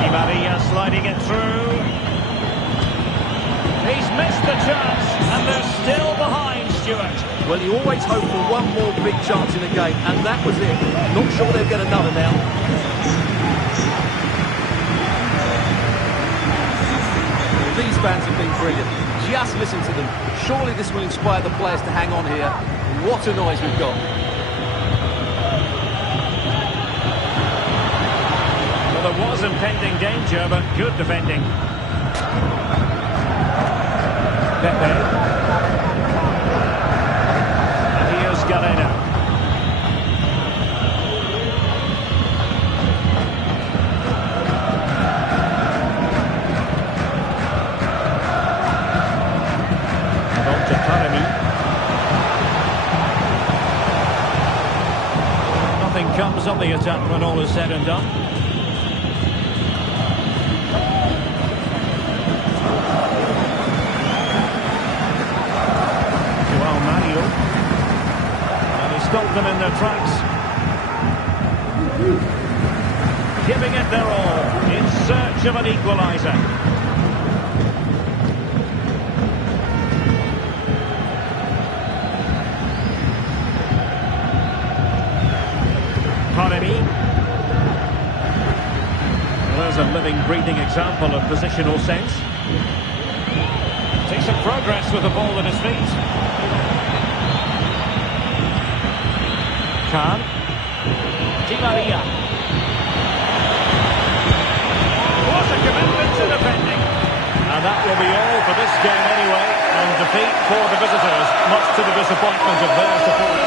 Di Maria sliding it through. He's missed the chance and they're still behind, Stuart. Well, you always hope for one more big chance in a game, and that was it. Not sure they'll get another now. These fans have been brilliant. Just listen to them. Surely this will inspire the players to hang on here. What a noise we've got. Well, there was impending danger, but good defending. Pepe. And here's Galeno. Nothing comes of the attack when all is said and done. Joao Mario. And he stopped them in their tracks. Giving it their all in search of an equaliser. There's a living, breathing example of positional sense. Takes some progress with the ball at his feet. Khan. Di Maria. What a commitment to defending. And that will be all for this game anyway. And defeat for the visitors, much to the disappointment of their support.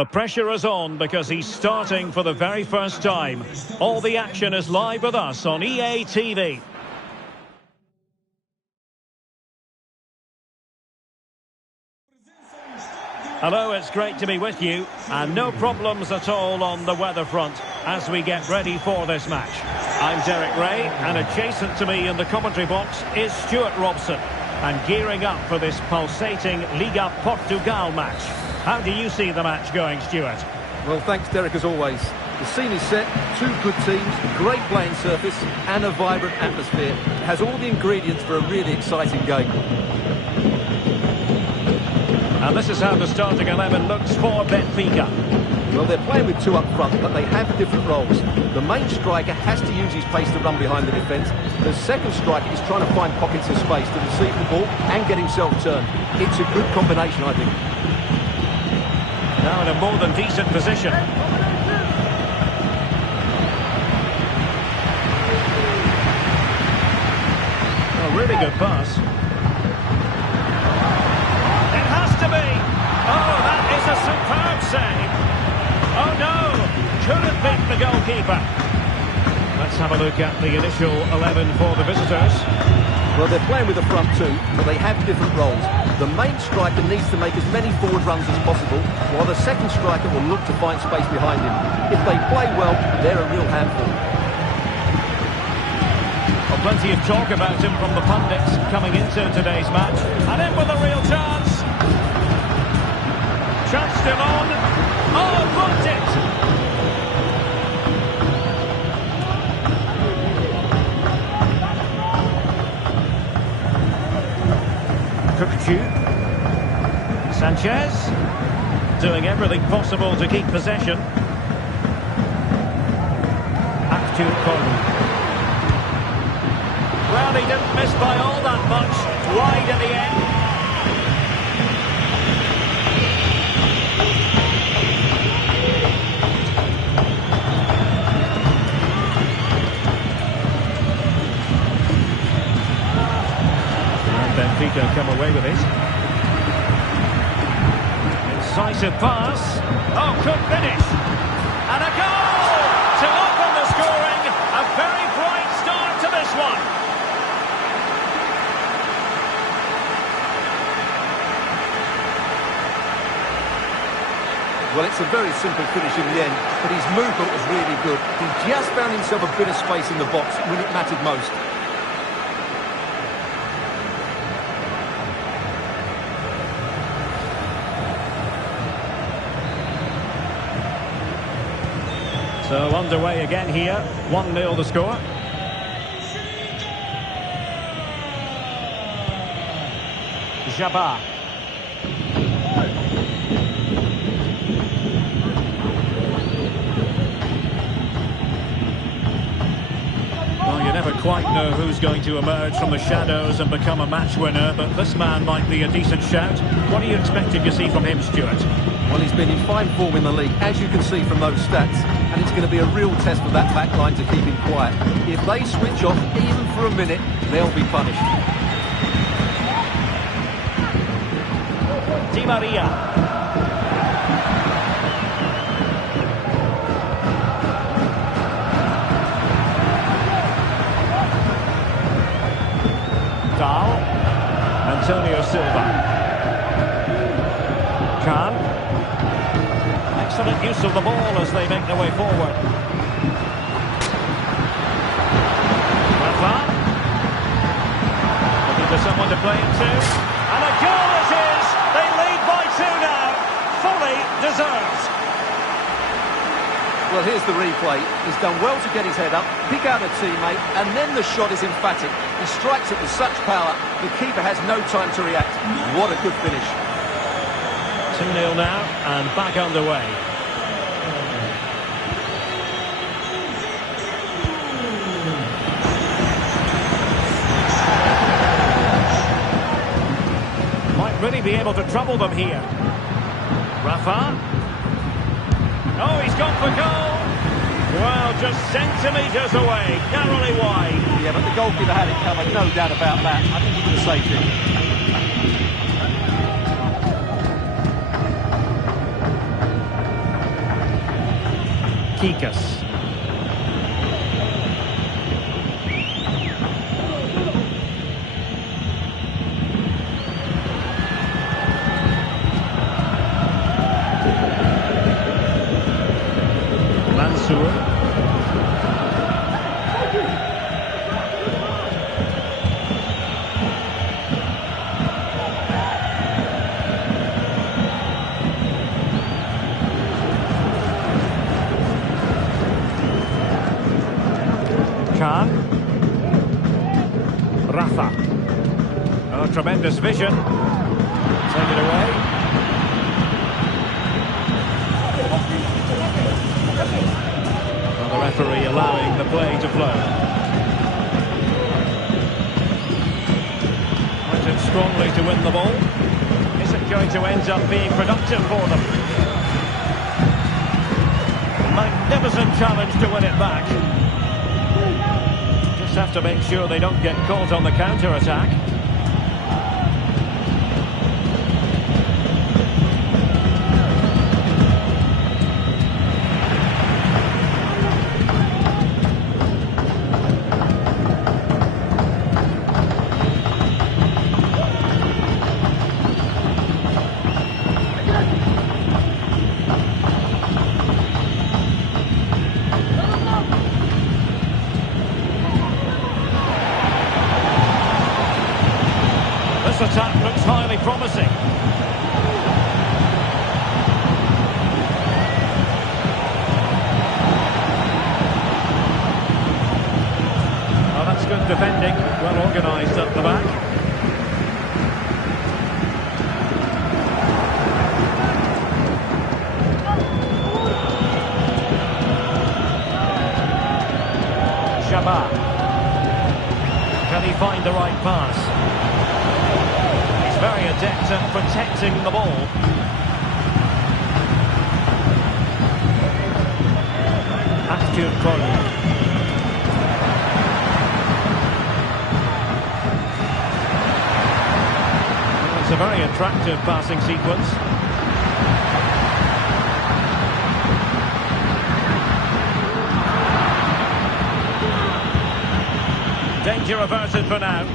The pressure is on because he's starting for the very first time. All the action is live with us on EA TV. Hello, it's great to be with you, and no problems at all on the weather front as we get ready for this match. I'm Derek Ray, and adjacent to me in the commentary box is Stuart Robson, and gearing up for this pulsating Liga Portugal match. How do you see the match going, Stuart? Well, thanks, Derek, as always. The scene is set, two good teams, great playing surface, and a vibrant atmosphere. It has all the ingredients for a really exciting game. And this is how the starting 11 looks for Benfica. Well, they're playing with two up front, but they have different roles. The main striker has to use his pace to run behind the defence. The second striker is trying to find pockets of space to receive the ball and get himself turned. It's a good combination, I think. Now in a more than decent position. A really good pass. A superb save. Oh no, couldn't beat the goalkeeper. Let's have a look at the initial 11 for the visitors. Well, they're playing with the front two, but they have different roles. The main striker needs to make as many forward runs as possible, while the second striker will look to find space behind him. If they play well, they're a real handful. Well, plenty of talk about him from the pundits coming into today's match. And in with a real chance. Chance still on. Oh, blocked it! Kukulkan. Sanchez. Doing everything possible to keep possession. Kukulkan. Well, he didn't miss by all that much. Wide at the end. Benfica come away with it. Incisive pass. Oh, could finish. And a goal to open the scoring. A very bright start to this one. Well, it's a very simple finish in the end, but his movement was really good. He just found himself a bit of space in the box when it mattered most. So underway again here, 1-0 the score. Jabba. Well, you never quite know who's going to emerge from the shadows and become a match winner, but this man might be a decent shout. What are you expecting to see from him, Stuart? Well, he's been in fine form in the league, as you can see from those stats. And it's going to be a real test for that back line to keep him quiet. If they switch off, even for a minute, they'll be punished. Di Maria. Dahl. Antonio Silva. Khan. Excellent use of the ball as they make their way forward. Rafa. Looking for someone to play it to. And a goal it is! They lead by 2 now. Fully deserved. Well, here's the replay. He's done well to get his head up, pick out a teammate, and then the shot is emphatic. He strikes it with such power, the keeper has no time to react. What a good finish. 2-0 now, and back underway. Might really be able to trouble them here. Rafa. Oh, he's gone for goal. Well, just centimetres away, narrowly wide. Yeah, but the goalkeeper had it covered, no doubt about that. I think he could have saved it. Kikas. Mansour. Khan. Rafa. Oh, tremendous vision. Take it away. Well, the referee allowing the play to flow. Pointed strongly to win the ball. Is it going to end up being productive for them? Magnificent challenge to win it back. Just have to make sure they don't get caught on the counter-attack. This attack looks highly promising. Oh, that's good defending. Well organised up the back. Shabbat. Can he find the right pass? Very adept at protecting the ball. Kukulkan. It's a very attractive passing sequence. Danger averted for now.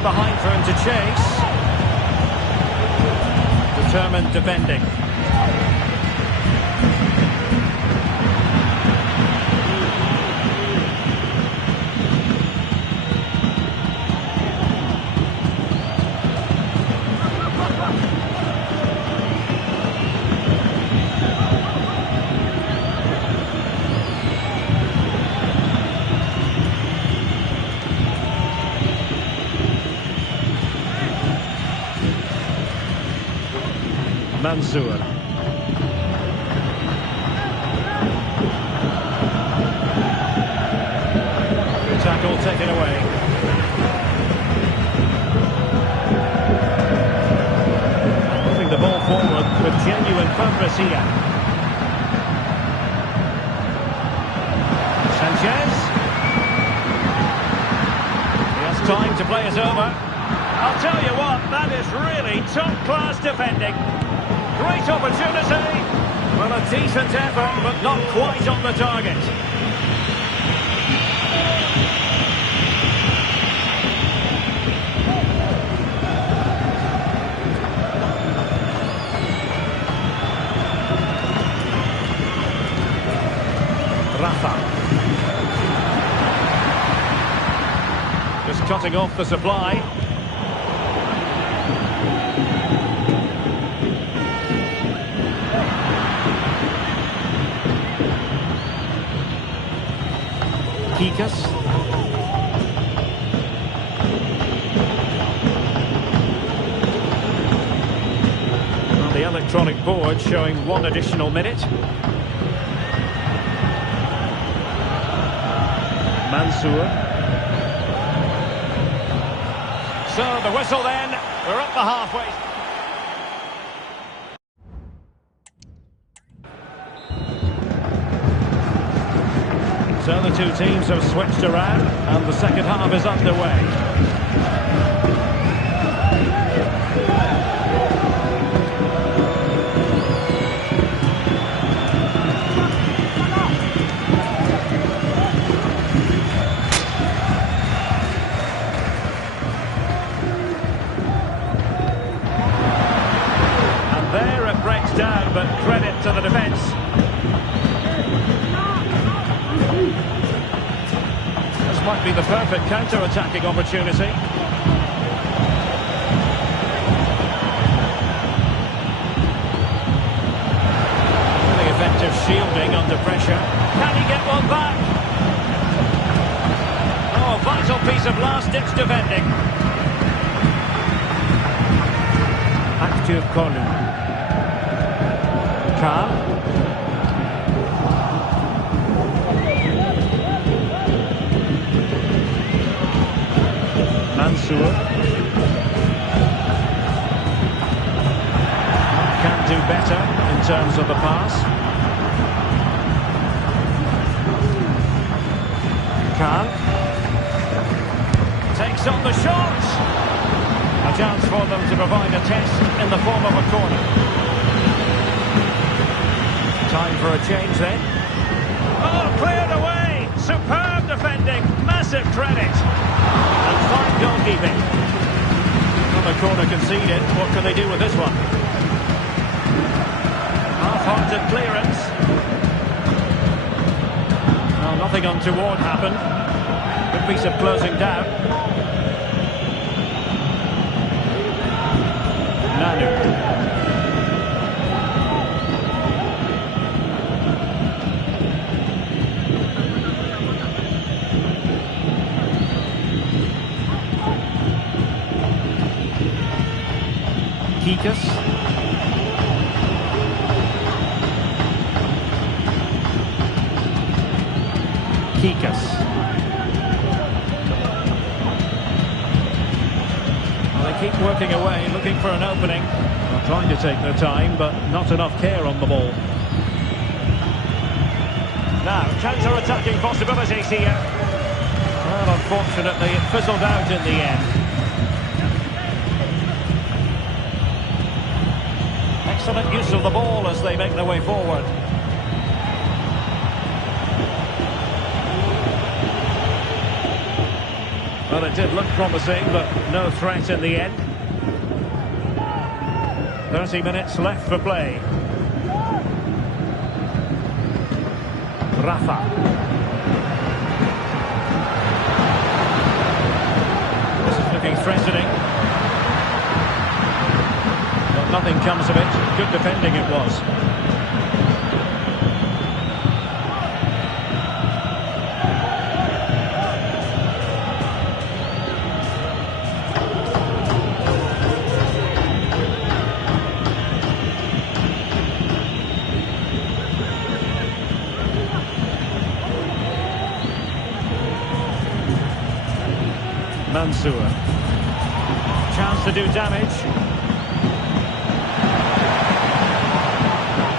Behind for him to chase. Determined defending. Mansour. Tackle taken away. Moving the ball forward with genuine purpose here. Sanchez. He has time to play it over. I'll tell you what, that is really top-class defending. Great opportunity. Well, a decent effort, but not quite on the target. Rafa. Just cutting off the supply. Kikas. Well, the electronic board showing one additional minute. Mansour. So the whistle then, we're up the halfway. So the two teams have switched around and the second half is underway. but credit to the defence. This might be the perfect counter-attacking opportunity. Really effective shielding under pressure. Can he get one back? Oh, vital piece of last-ditch defending. Active Kolu. Khan. Mansour. Can do better in terms of the pass. Khan. Takes on the shot. A chance for them to provide a test in the form of a corner. Time for a change then. Oh, cleared away! Superb defending, massive credit. And fine goalkeeping. Another corner conceded. What can they do with this one? Half-hearted clearance. Well, nothing untoward happened. Good piece of closing down. Nanu. Kikas. Kikas. Well, they keep working away, looking for an opening. Well, trying to take their time, but not enough care on the ball. Now, counter-attacking possibilities here. Well, unfortunately, it fizzled out in the end. Excellent use of the ball as they make their way forward. Well, it did look promising, but no threat in the end. 30 minutes left for play. Rafa. This is looking threatening. But nothing comes of it. Good defending it was. Mansour. Chance to do damage.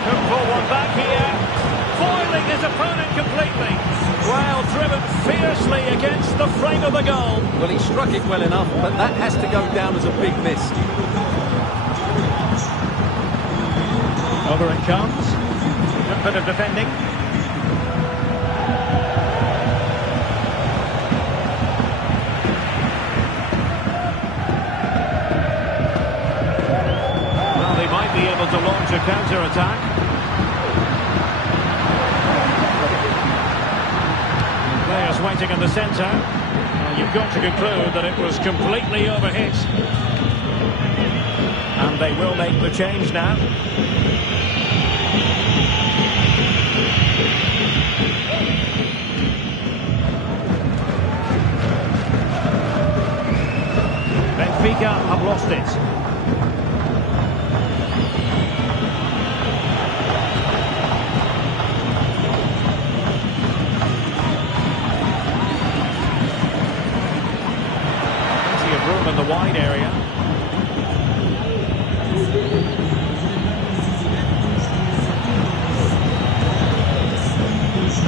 Could pull one back here. Foiling his opponent completely. Well, driven fiercely against the frame of the goal. Well, he struck it well enough, but that has to go down as a big miss. Over it comes. Good bit of defending. Be able to launch a counter-attack. Players waiting in the centre. Well, you've got to conclude that it was completely overhit. And they will make the change now. Benfica have lost it. Room in the wide area.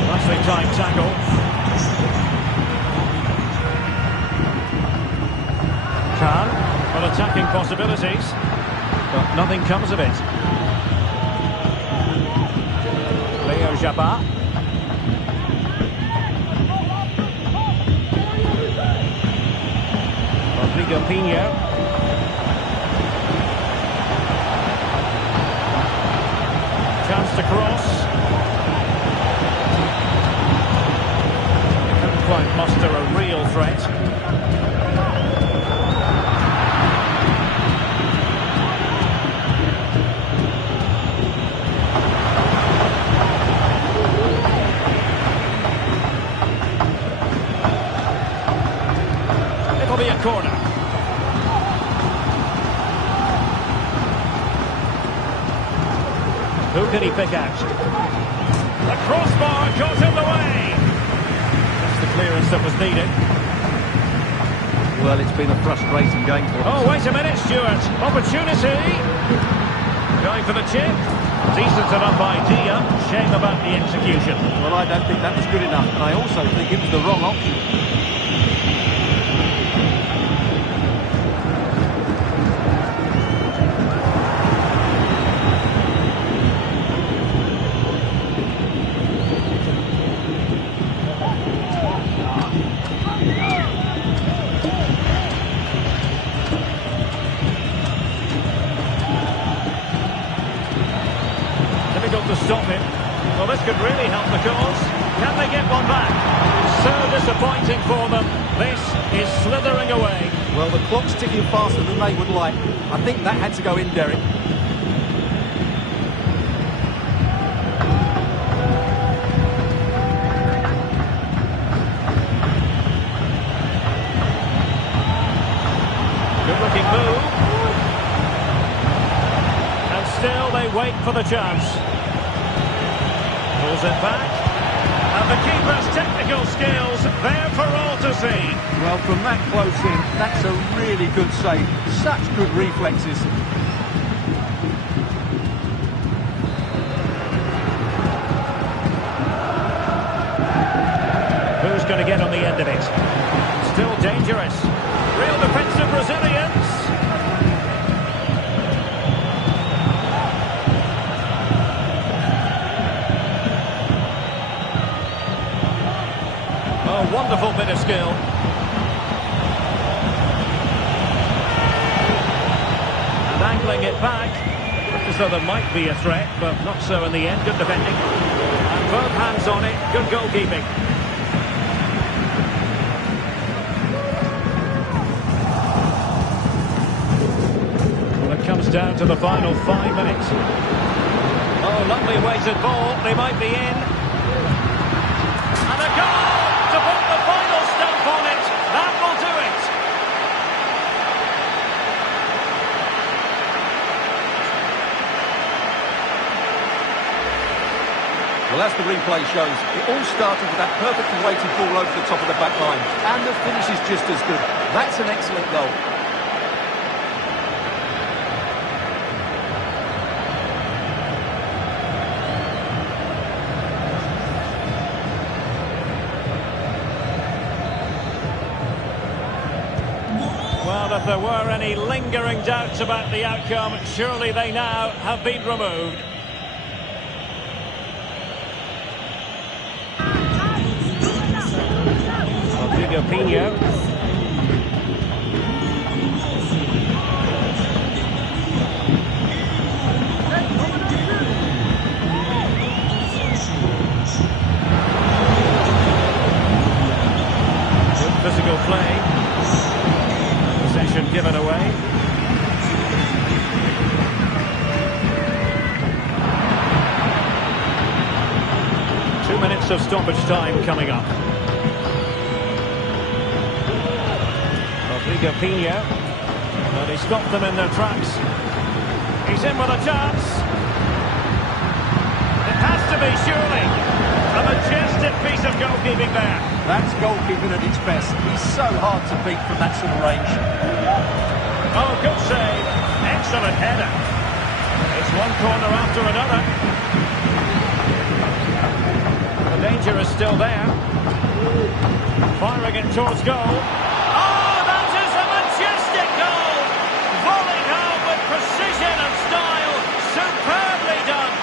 Nicely timed tackle. Khan, well, attacking possibilities, but nothing comes of it. Leo Jabba. Pino. across. Couldn't quite muster a real threat. It'll be a corner. Who can he pick out? The crossbar got in the way. That's the clearance that was needed. Well, it's been a frustrating game for him. Oh, wait a minute, Stuart. Opportunity. Going for the chip. Decent enough idea. Shame about the execution. Well, I don't think that was good enough, and I also think it was the wrong option. To stop him. Well, this could really help the cause. Can they get one back? So disappointing for them. This is slithering away. Well, the clock's ticking faster than they would like. I think that had to go in, Derek. Good-looking move. And still they wait for the chance. Pulls it back, and the keeper's technical skills there for all to see. Well, from that close in, that's a really good save. Such good reflexes. Who's going to get on the end of it? Still dangerous. Real defensive resilience. A wonderful bit of skill. And angling it back. Looked as though there might be a threat, but not so in the end. Good defending. And both hands on it. Good goalkeeping. Well, it comes down to the final 5 minutes. Oh, lovely weighted ball. They might be in. And a goal! To put the final stamp on it. That will do it. Well, as the replay shows, it all started with that perfectly weighted ball over the top of the back line. And the finish is just as good. That's an excellent goal. Well, if there were any lingering doubts about the outcome, surely they now have been removed. Rodrigo Pinho. Good physical play. Possession given away. Two minutes of stoppage time coming up. Rodrigo Pinho. But he stopped them in their tracks. He's in with a chance. It has to be, surely. A majestic piece of goalkeeping there. That's goalkeeping at its best. He's so hard to beat from that sort of range. Oh, good save. Excellent header. It's one corner after another. The danger is still there. Firing it towards goal. Oh, that is a majestic goal! Volleyed home with precision and style. Superbly done.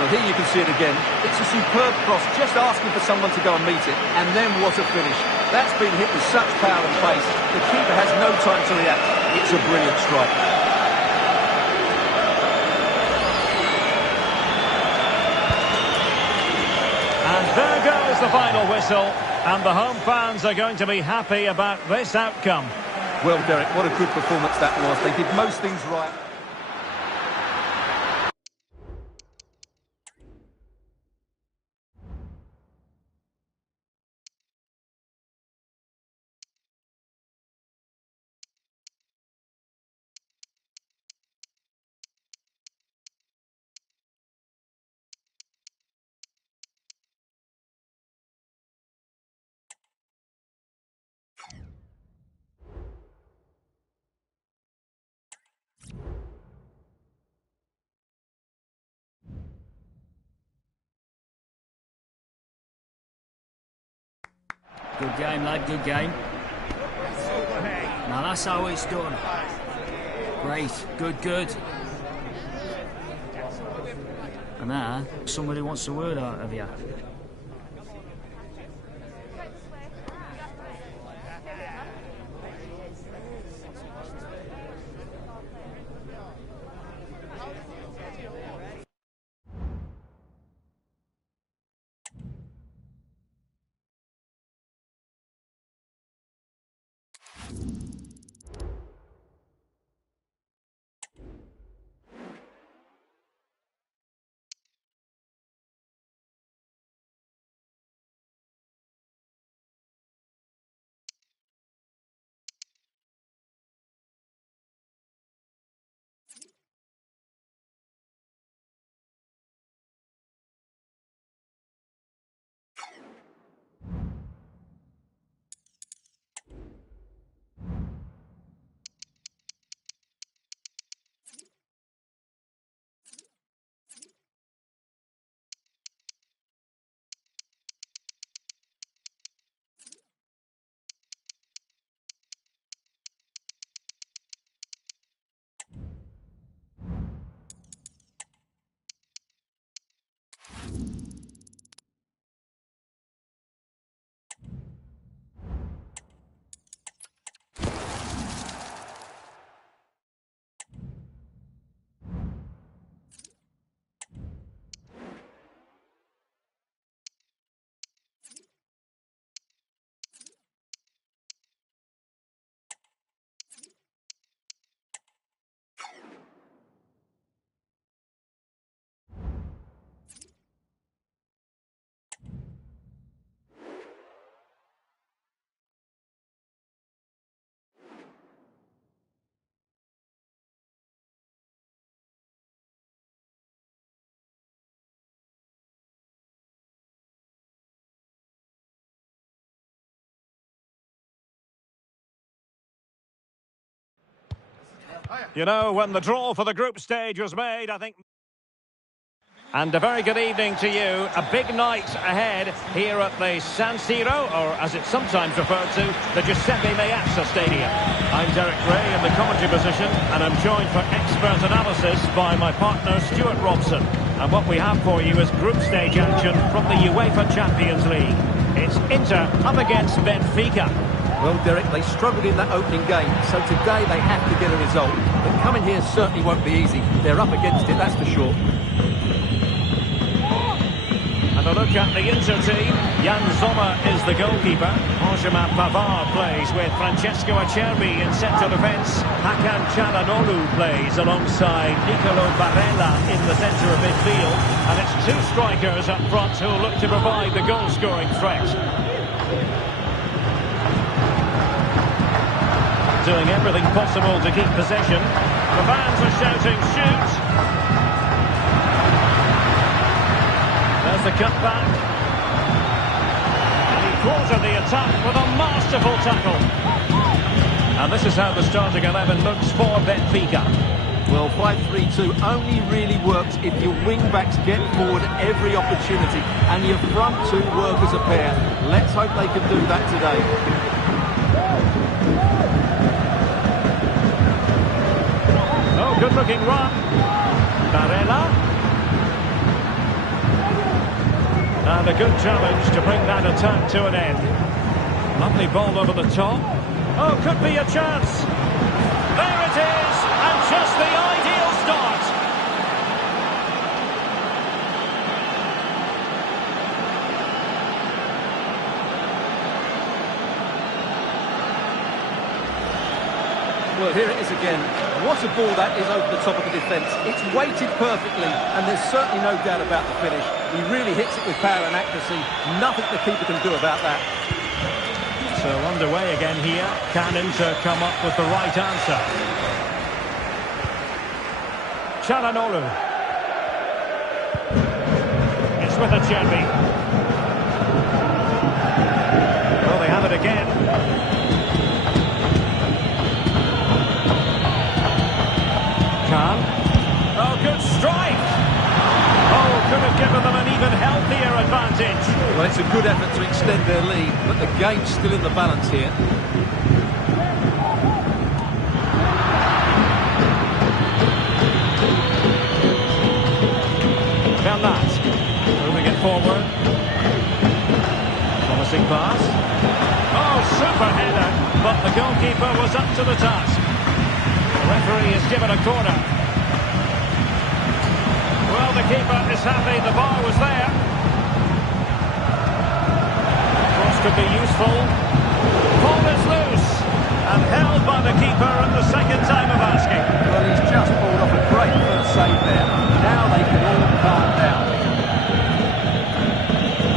Well, here you can see it again. It's a superb cross, just asking for someone to go and meet it. And then what a finish. That's been hit with such power and pace. The keeper has no time to react. It's a brilliant strike. the final whistle, and the home fans are going to be happy about this outcome. Well, Derek, what a good performance that was. They did most things right. Good game, lad, good game. Now that's how it's done. Great, good. And now, somebody wants a word out of you. You know, when the draw for the group stage was made, I think... And a very good evening to you. A big night ahead here at the San Siro, or as it's sometimes referred to, the Giuseppe Meazza Stadium. I'm Derek Ray in the commentary position, and I'm joined for expert analysis by my partner Stuart Robson. And what we have for you is group stage action from the UEFA Champions League. It's Inter up against Benfica. Well, Derek, they struggled in that opening game, so today they have to get a result. But coming here certainly won't be easy. They're up against it, that's for sure. And a look at the Inter team. Jan Sommer is the goalkeeper. Benjamin Pavard plays with Francesco Acerbi in central defence. Hakan Çalhanoğlu plays alongside Nicolo Barella in the centre of midfield. And it's two strikers up front who look to provide the goal-scoring threat. Doing everything possible to keep possession. The fans are shouting, shoot! There's the cutback. And he thwarted the attack with a masterful tackle. And this is how the starting 11 looks for Benfica. Well, 5-3-2 only really works if your wing-backs get forward every opportunity and your front two work as a pair. Let's hope they can do that today. Good-looking run. Barella. And a good challenge to bring that attack to an end. Lovely ball over the top. Oh, could be a chance. There it is, and just the ideal start. Well, here it is again. What a ball that is over the top of the defence. It's weighted perfectly, and there's certainly no doubt about the finish. He really hits it with power and accuracy. Nothing the keeper can do about that. So underway again here. Can Inter come up with the right answer? Çalhanoğlu. It's with Acerbi. Well, they have it again. Can. Oh, good strike. Oh, could have given them an even healthier advantage. Well, it's a good effort to extend their lead, but the game's still in the balance here. Bernat moving it forward. Promising pass. Oh, super header, but the goalkeeper was up to the task. The referee has given a corner. Well, the keeper is happy the bar was there. Cross could be useful. Ball is loose and held by the keeper at the second time of asking. Well, he's just pulled off a great first save there. Now they can all calm down.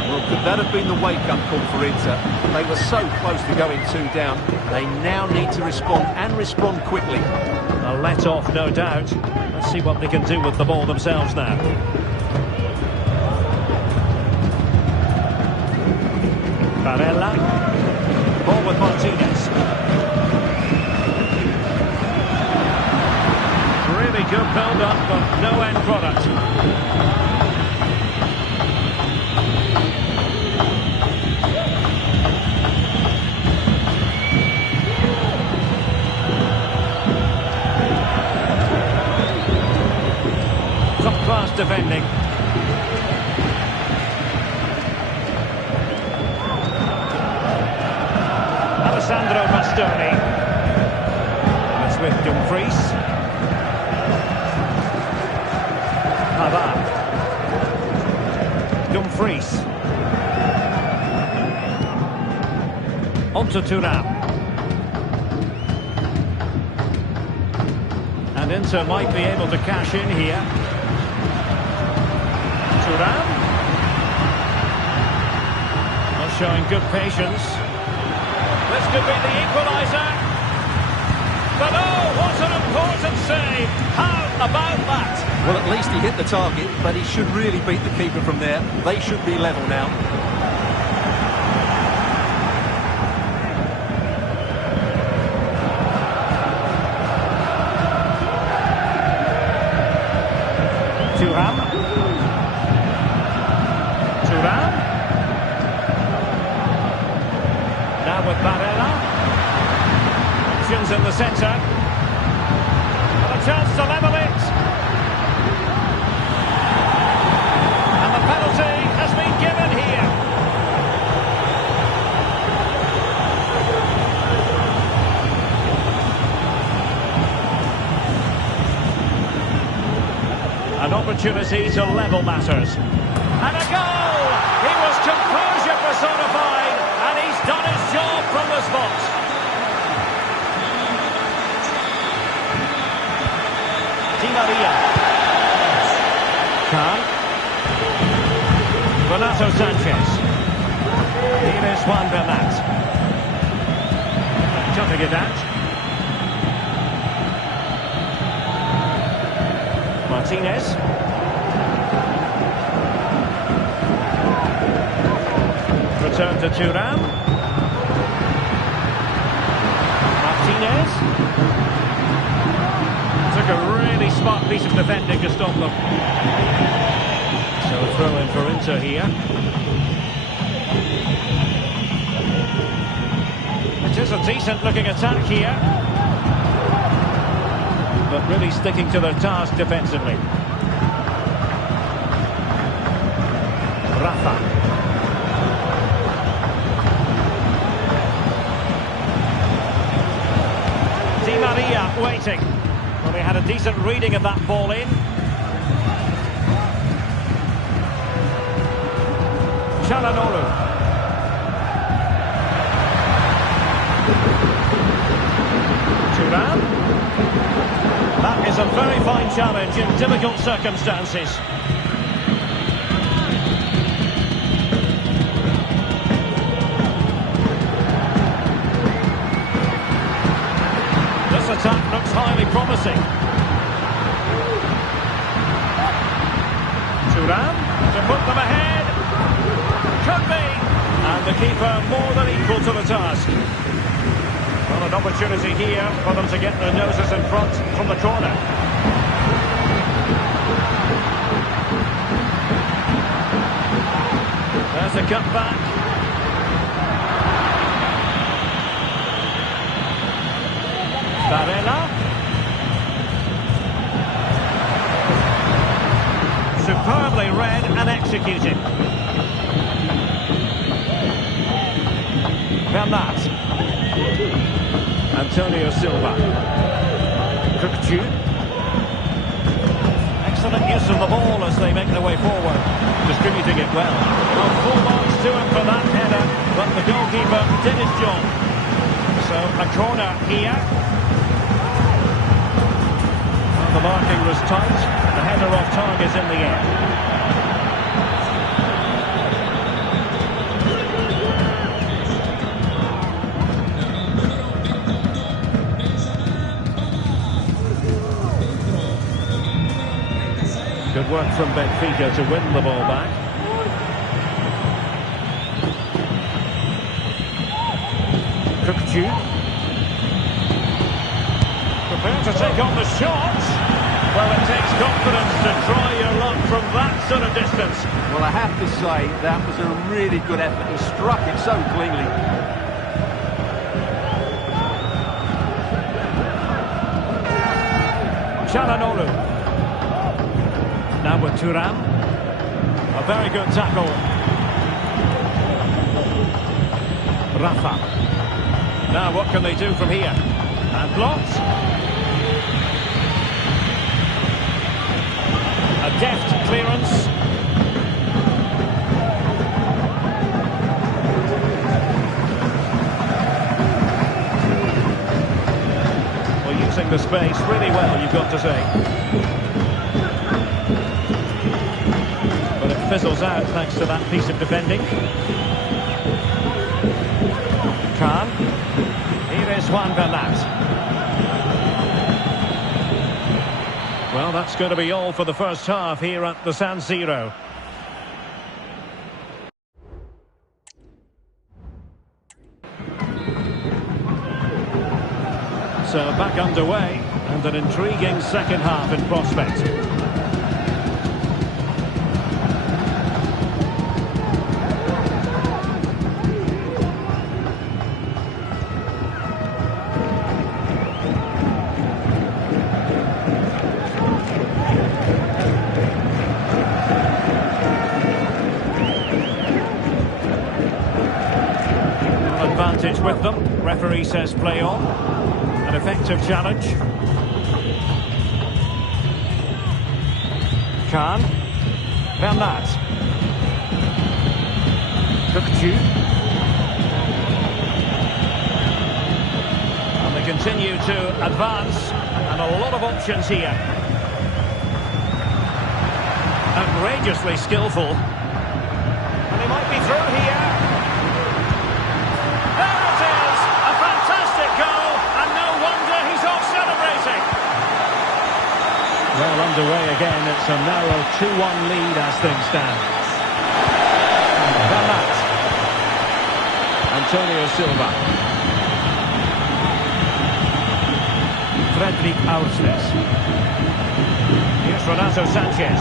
Well, could that have been the wake-up call for Inter? They were so close to going 2 down. They now need to respond, and respond quickly. A let-off, no doubt. Let's see what they can do with the ball themselves now. Barella. Ball with Martinez. Really good build-up, but no end product. Top-class defending. Alessandro Bastoni. That's with Dumfries. Pavard. Dumfries. On to Thuram. And Inter might be able to cash in here. Thuram. Not showing good patience. This could be the equaliser. But oh, what an important save. How about that? Well, at least he hit the target, but he should really beat the keeper from there. They should be level now. Thuram. Thuram. Now with Barella. Options in the centre. And a chance to level it. And the penalty has been given here. An opportunity to level matters. And a goal! He was composure personified, and he's done his job from the spot. Di Maria. Can. Renato Sanchez. Here is Juan Bernat. Cutting it out. Martinez. Return to Thuram. Martinez. Took a really smart piece of defending to stop them. So a throw in for Inter here. It is a decent looking attack here. But really sticking to their task defensively. Rafa. Di Maria waiting. Well, they had a decent reading of that ball in. Çalhanoğlu. Thuram. That is a very fine challenge in difficult circumstances. This attack looks highly promising. Thuram to put them ahead. Could be. And the keeper more than equal to the task. Well, an opportunity here for them to get their noses in front from the corner. There's a cut back. Barella. Superbly read and executed. Bernat. Antonio Silva. Kukulkan. Excellent use of the ball as they make their way forward. Distributing it well. Well, full marks to him for that header, but the goalkeeper did his job. So, a corner here. Well, the marking was tight. The header off target in the air. Good work from Benfica to win the ball back. Kukulkan. Prepared to take on the shot. Well, it takes confidence to try your luck from that sort of distance. Well, I have to say, that was a really good effort. He struck it so cleanly. Çalhanoğlu. Now with Thuram. A very good tackle. Rafa. Now what can they do from here? And blocked. A deft clearance. Well, using the space really well, you've got to say. Fizzles out thanks to that piece of defending. Khan. Here is Juan Bernat. Well, that's going to be all for the first half here at the San Siro. So back underway and an intriguing second half in prospect. Advantage with them. Referee says play on. An effective challenge. Khan. Bernat. Kukulkan. And they continue to advance. And a lot of options here. Outrageously skillful. And he might be through here. Well, underway again. It's a narrow 2-1 lead as things stand. Bernat. Antonio Silva. Fredrik Aursnes. Here's Renato Sanchez.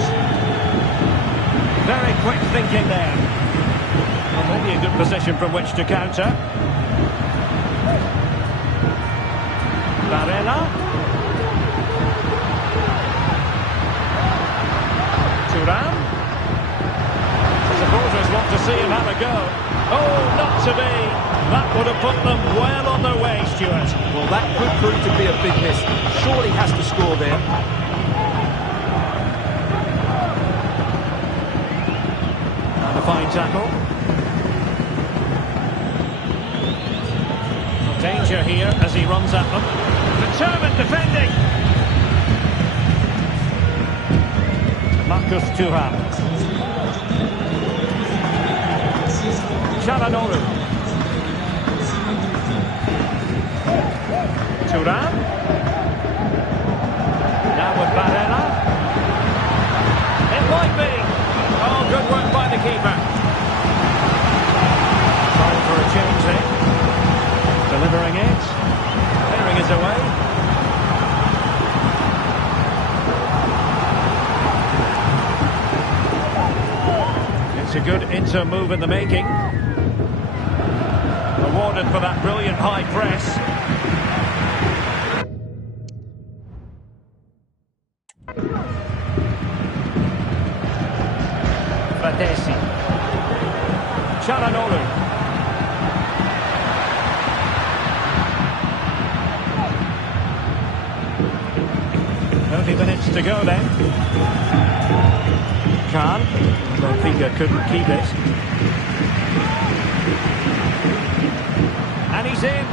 Very quick thinking there. Well, maybe a good position from which to counter. Barella. Thuram. Supporters want to see him have a go. Oh, not to be. That would have put them well on their way, Stuart. Well, that could prove to be a big miss. Surely has to score there. And a fine tackle. Danger here as he runs at them. Determined defending. Marcus Thuram. Çalhanoğlu. Thuram. Now with Barella. It might be. Oh, good work by the keeper. Time for a change there. Delivering it. Clearing it away. It's a good inter-move in the making. Rewarded for that brilliant high press. Fratesi. Çalhanoğlu. 30 minutes to go then. Khan. Benfica couldn't keep it. And he's in.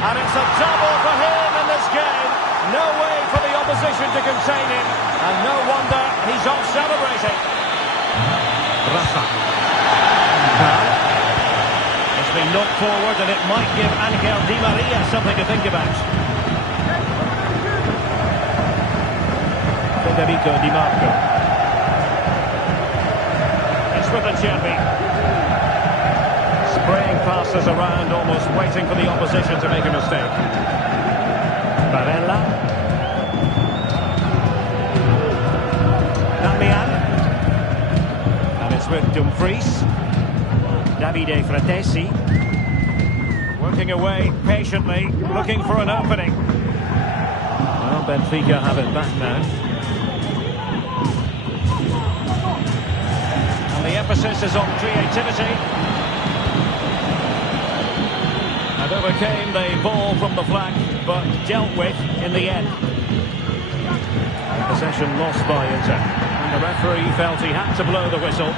And it's a double for him in this game. No way for the opposition to contain him. And no wonder he's off celebrating. Rafa. Khan. It's been knocked forward and it might give Angel Di Maria something to think about. Federico Di Marco. It's with the Cherby. Spraying passes around, almost waiting for the opposition to make a mistake. Barella. Damian. And it's with Dumfries. Davide Fratesi. Working away patiently, looking for an opening. Well, Benfica have it back now. The emphasis is on creativity. And overcame the ball from the flank, but dealt with in the end. Possession lost by Inter. And the referee felt he had to blow the whistle.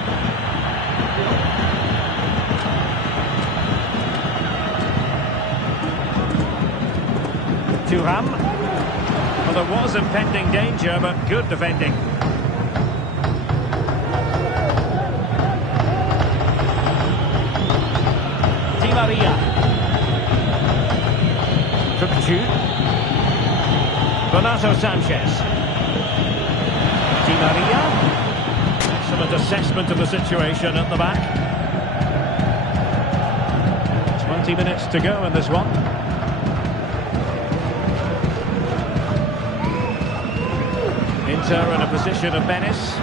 Thuram. Well, there was impending danger, but good defending. Maria. Kukulkan. Renato Sanchez. Di Maria. Excellent assessment of the situation at the back. 20 minutes to go in this one. Inter in a position of menace.